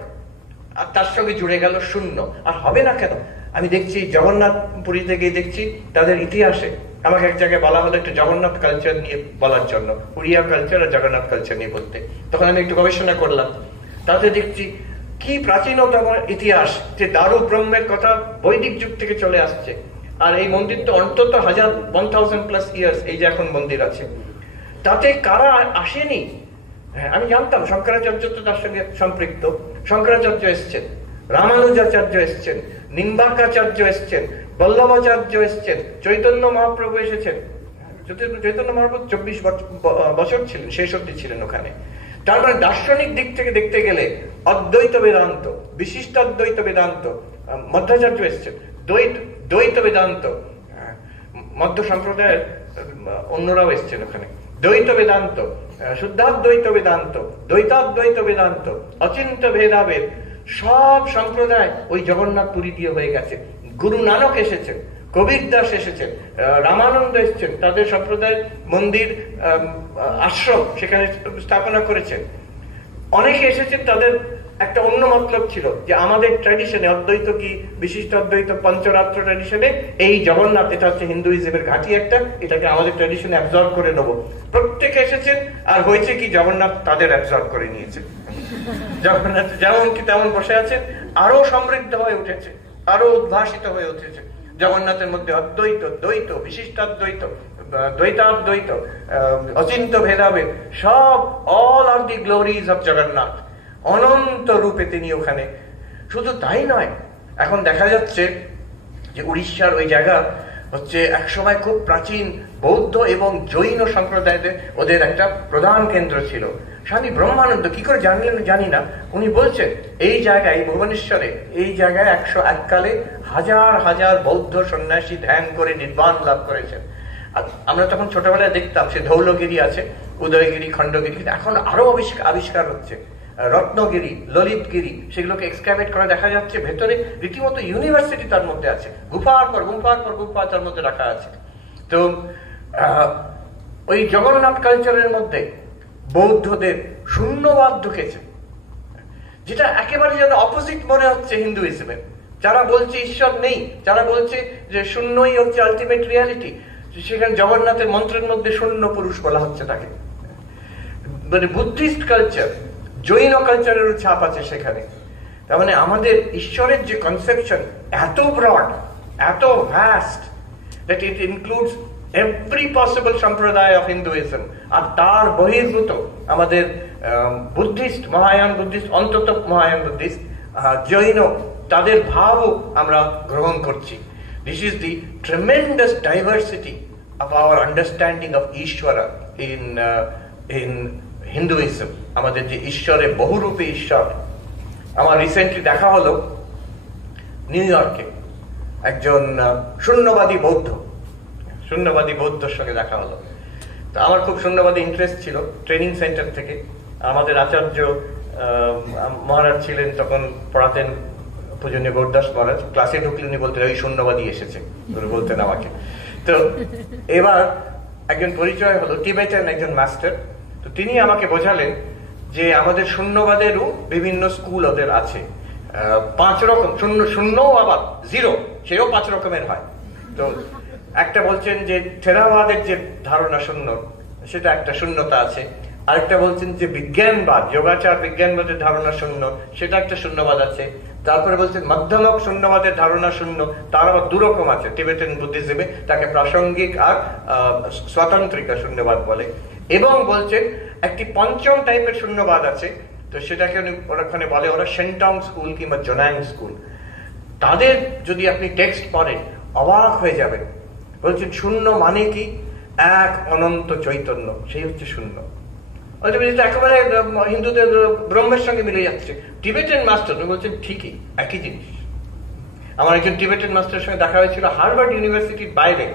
আর তার সঙ্গে জুড়ে গেল শূন্য। আর হবে না কেন? আমি দেখছি জগন্নাথ পুরীতে গিয়ে দেখছি তাদের ইতিহাসে, আমাকে এক জায়গায় বলা হলো একটু জগন্নাথ কালচার নিয়ে বলার জন্য, উড়িয়া কালচার আর জগন্নাথ কালচার নিয়ে বলতে। তখন আমি একটু গবেষণা করলাম, তাতে দেখছি কি প্রাচীনতম ইতিহাস, যে দারু ব্রহ্মের কথা বৈদিক যুগ থেকে চলে আসছে। আর এই মন্দির তো অন্তত 1000+ ইয়ার্স এই যে এখন মন্দির আছে, তাতে কারা আসেনি? হ্যাঁ, আমি জানতাম শঙ্করাচার্য তো তার সঙ্গে সম্পৃক্ত। শঙ্করাচার্য এসছেন, রামানুজাচার্য এসছেন, নিম্বার্কাচার্য এসছেন, বল্লভাচার্য এসছেন, চৈতন্য মহাপ্রভু এসেছেন। চৈতন্য মহাপ্রভু 24 বছর ছিলেন, শেষ অবধি ছিলেন ওখানে। তার মানে দার্শনিক দিক থেকে দেখতে গেলে অদ্বৈত বেদান্ত, বিশিষ্টাদ্বৈত বেদান্ত, মধ্যাচার্য এসছেন, দ্বৈত বেদান্ত, মধ্য সম্প্রদায়ের অন্যরাও এসছেন ওখানে। দ্বৈত বেদান্ত, শুদ্ধাদ্বৈত বেদান্ত, দ্বৈতাদ্বৈত বেদান্ত, অচিন্ত ভেদাভেদ, সব সম্প্রদায় ওই জগন্নাথ পুরী দিয়ে হয়ে গেছে। গুরু নানক এসেছেন, কবির দাস এসেছেন, রামানন্দ এসেছেন, তাদের সম্প্রদায়ের মন্দির, আশ্রম সেখানে স্থাপনা করেছেন। অনেকে এসেছেন, তাদের একটা অন্য মতলব ছিল যে আমাদের ট্র্যাডিশনে অদ্বৈত কি বিশিষ্ট অদ্বৈত পঞ্চরাত্র ট্র্যাডিশনে এই জগন্নাথ, এটা হচ্ছে হিন্দুইজমের ঘাঁটি একটা, এটাকে আমাদের ট্র্যাডিশনে অ্যাবজর্ব করে নেবো। প্রত্যেকে এসেছেন, আর হয়েছে কি জগন্নাথ তাদের অ্যাবজর্ব করে নিয়েছে। জগন্নাথ যেমন কি তেমন বসে আছেন, আরো সমৃদ্ধ হয়ে উঠেছে, আরো উদ্ভাসিত হয়ে উঠেছে। জগন্নাথের মধ্যে অদ্বৈত, দ্বৈত, বিশিষ্টাদ্বৈত, দ্বৈতাদ্বৈত, অচিন্ত ভেদাভেদ, সব, all are the glories of Jagannath. অনন্ত রূপে তিনি ওখানে। শুধু তাই নয়, এখন দেখা যাচ্ছে যে উড়িষ্যার ওই জায়গা হচ্ছে একসময় খুব প্রাচীন বৌদ্ধ এবং জৈন সম্প্রদায়দের ওদের একটা প্রধান কেন্দ্র ছিল। স্বামী ব্রহ্মানন্দ কি করে জানলেন জানি না, উনি বলছেন এই জায়গায়, ভুবনেশ্বরে এই জায়গায় 101 কালে হাজার হাজার বৌদ্ধ সন্ন্যাসী ধ্যান করে নির্বাণ লাভ করেছেন। আর আমরা তখন ছোটবেলায় দেখতাম সে ধৌলগিরি আছে, উদয়গিরি, খণ্ডগিরি, এখন আরো আবিষ্কার হচ্ছে, রত্নগিরি, ললিতগিরি, সেগুলোকে এক্সক্যাভেট করে দেখা যাচ্ছে ভেতরে রীতিমতো ইউনিভার্সিটি তার মধ্যে আছে, গুফার পর গুফার পর গুফা তার মধ্যে রাখা আছে। তো ওই জগন্নাথ কালচারের মধ্যে বৌদ্ধদের শূন্যবাদ ঢুকেছে, যেটা একেবারে যেন অপোজিট মনে হচ্ছে হিন্দুইজমের। যারা বলছে ঈশ্বর নেই, যারা বলছে যে শূন্যই হচ্ছে আলটিমেট রিয়ালিটি, সেখানে জগন্নাথের মন্ত্রের মধ্যে শূন্য পুরুষ বলা হচ্ছে তাকে। মানে বুদ্ধিস্ট কালচার, জৈন কালচারের ছাপ আছে সেখানে। তার মানে আমাদের ঈশ্বরের যে কনসেপশন এত ব্রড, এত vast, that it includes every possible সম্প্রদায় অফ হিন্দুইজম। আর তার বহির্ভূত আমাদের বুদ্ধিস্ট, মহায়ান বুদ্ধিস্ট, অন্তত মহায়ান বুদ্ধিস্ট, জৈন, তাদের ভাবও আমরা গ্রহণ করছি। This is the tremendous diversity of our understanding of Ishvara in Hinduism. আমাদের যে ঈশ্বরের বহুরূপী ঈশ্বর। আমার রিসেন্টলি দেখা হলো নিউ ইয়র্কে একজন শূন্যবাদী বৌদ্ধর সঙ্গে দেখা হলো। তো আমার খুব শূন্যবাদী ইন্টারেস্ট ছিল ট্রেনিং সেন্টার থেকে। আমাদের আচার্য মহারাজ ছিলেন তখন, পড়াতেন পূজনীয় গৌরদাস মহারাজ। ক্লাসে ঢুকলে উনি বলতেন ওই শূন্যবাদী এসেছে, বলতেন আমাকে। তো এবার একজন পরিচয় হলো, টিবেটান একজন মাস্টার। তো তিনি আমাকে বোঝালেন যে আমাদের শূন্যবাদেরও বিভিন্ন স্কুল ওদের আছে, 5 রকম। শূন্যও আবার জিরো, সেও 5 রকমের হয়। তো একটা বলছেন যে থেরাবাদের যে ধারণা শূন্য, সেটা একটা শূন্যতা আছে। আরেকটা বলছেন যে বিজ্ঞানবাদ, যোগাচার বিজ্ঞানবাদের ধারণা শূন্য, সেটা একটা শূন্যবাদ আছে। তারপরে বলছেন মধ্যমক শূন্যবাদের ধারণা শূন্য, তার আবার 2 রকম আছে টিবেটান বুদ্ধিজমে, তাকে প্রাসঙ্গিক আর স্বতন্ত্রিকা শূন্যবাদ বলে। এবং বলছেন একটি 5ম টাইপের শূন্যবাদ আছে, তো সেটাকে ওখানে বলে ওরা সেন্টং স্কুল কিংবা জোনাং স্কুল। তাদের যদি আপনি টেক্সট পড়েন অবাক হয়ে যাবেন। বলছেন শূন্য মানে কি? এক অনন্ত চৈতন্য, সেই হচ্ছে শূন্য। একেবারে হিন্দুদের ব্রহ্মের সঙ্গে মিলে যাচ্ছে। টিবেটান মাস্টার বলছেন ঠিকই, একই জিনিস। আমার একজন টিবেটান মাস্টারের সঙ্গে দেখা হয়েছিল হার্ভার্ড ইউনিভার্সিটির বাইরে।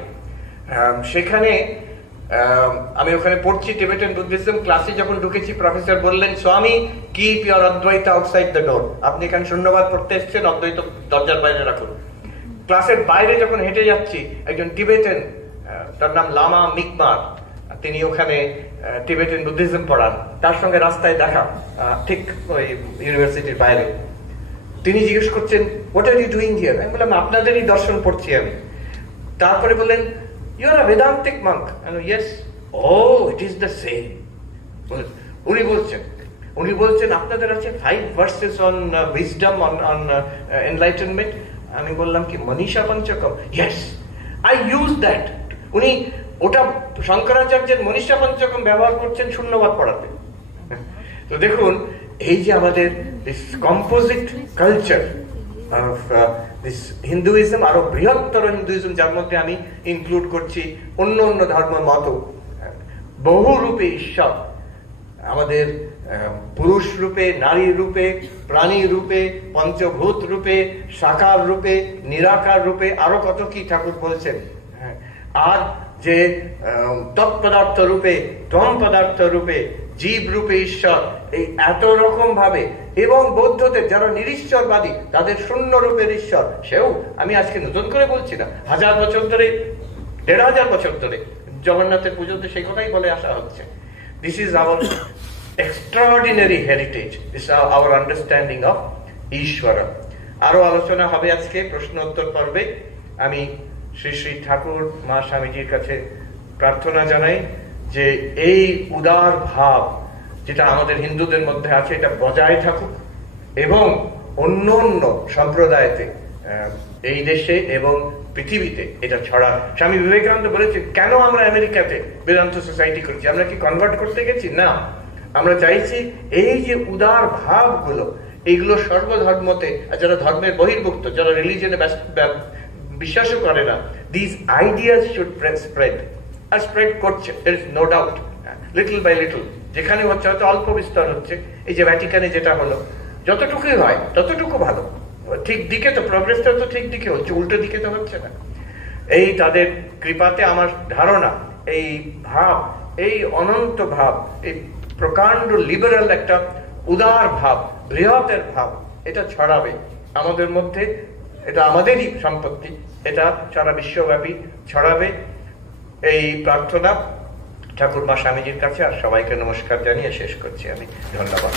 সেখানে আমি ওখানে পড়ছি টিবেটান বুদ্ধিজম। ক্লাসে যখন ঢুকেছি, প্রফেসর বললেন, স্বামী কিপ ইওর অদ্বৈত আউটসাইড দ্য ডোর। আপনি এখানে শূন্যবাদ পড়তে এসেছেন, অদ্বৈত দরজার বাইরে রাখুন। ক্লাসের বাইরে যখন হেঁটে যাচ্ছি, একজন টিবেটান, তার নাম লামা মিকমার, তিনি ওখানে টিবেটান বুদ্ধিজম পড়ান। তার সঙ্গে রাস্তায় দেখা, ঠিক ওই ইউনিভার্সিটির বাইরে। তিনি জিজ্ঞেস করছেন, what are you doing here? আমি বললাম আপনাদেরই দর্শন পড়ছি আমি। তারপরে বললেন, you are a Vedantic monk? Yes. ও, ইট ইজ দ্য সেম। উনি বলছেন আপনাদের আছে 5 verses on wisdom, on enlightenment. আমি বললাম কি Manisha Panchakam? Yes, I use that. উনি ওটা শঙ্করাচার্যের মনীষা পঞ্চকম ব্যবহার করছেন শূন্যবাদ পড়াতে। তো দেখুন, এই যে আমাদের this composite culture of this Hinduism, আরো বৃহত্তর হিন্দুইজম, যার মধ্যে আমি ইনক্লুড করছি অন্য অন্য ধর্ম মত, বহুরূপে ঈশ্বর, আমাদের পুরুষ রূপে, নারী রূপে, প্রাণী রূপে, পঞ্চভূত রূপে, সাকার রূপে, নিরাকার রূপে, আরো কত কি ঠাকুর বলছেন। আর যে তৎপদার্থ রূপে, ত্বম পদার্থ রূপে, জীব রূপে ঈশ্বর, এই এত রকম ভাবে, এবং বৌদ্ধদের যারা নিরীশ্বরবাদী তাদের শূন্য রূপের ঈশ্বর, সেও আমি আজকে নতুন করে বলছি না, 1000 বছর ধরে, 1500 বছর ধরে জগন্নাথের পুজোতে সেই কথাই বলে আসা হচ্ছে। This is our extraordinary heritage. This is our understanding of Ishvara. আরো আলোচনা হবে আজকে প্রশ্ন উত্তর পর্বে। আমি শ্রী শ্রী ঠাকুর মা স্বামীজির কাছে প্রার্থনা জানাই যে এই উদার ভাব যেটা আমাদের হিন্দুদের মধ্যে আছে এটা বজায় থাকুক, এবং অন্য অন্য সম্প্রদায়তে, এই দেশে এবং পৃথিবীতে এটা ছড়া। স্বামী বিবেকানন্দ বলেছেন, কেন আমরা আমেরিকাতে বেদান্ত সোসাইটি করছি? আমরা কি কনভার্ট করতে গেছি? না, আমরা চাইছি এই যে উদার ভাবগুলো, এইগুলো সর্বধর্মতে, যারা ধর্মের বহির্ভুক্ত, যারা রিলিজনে বিশ্বাসও করে না, দিস আইডিয়াস শুড স্প্রেড, আর স্প্রেড করছে, there is no doubt, little by little. যেখানে হচ্ছে হয়তো অল্প বিস্তার হচ্ছে, এই যে ভ্যাটিকানে যেটা হলো, যতটুকুই হয় ততটুকু ভালো, ঠিক দিকে তো প্রগ্রেসটা তো ঠিক দিকে হচ্ছে, উল্টো দিকে তো হচ্ছে না। এই তাদের কৃপাতে আমার ধারণা এই ভাব, এই অনন্ত ভাব, এই প্রকাণ্ড লিবারাল একটা উদার ভাব, বৃহতের ভাব, এটা ছড়াবে আমাদের মধ্যে। এটা আমাদেরই সম্পত্তি, এটা সারা বিশ্বব্যাপী ছড়াবে। এই প্রার্থনা ঠাকুর মা স্বামীজির কাছে, আর সবাইকে নমস্কার জানিয়ে শেষ করছি আমি। ধন্যবাদ।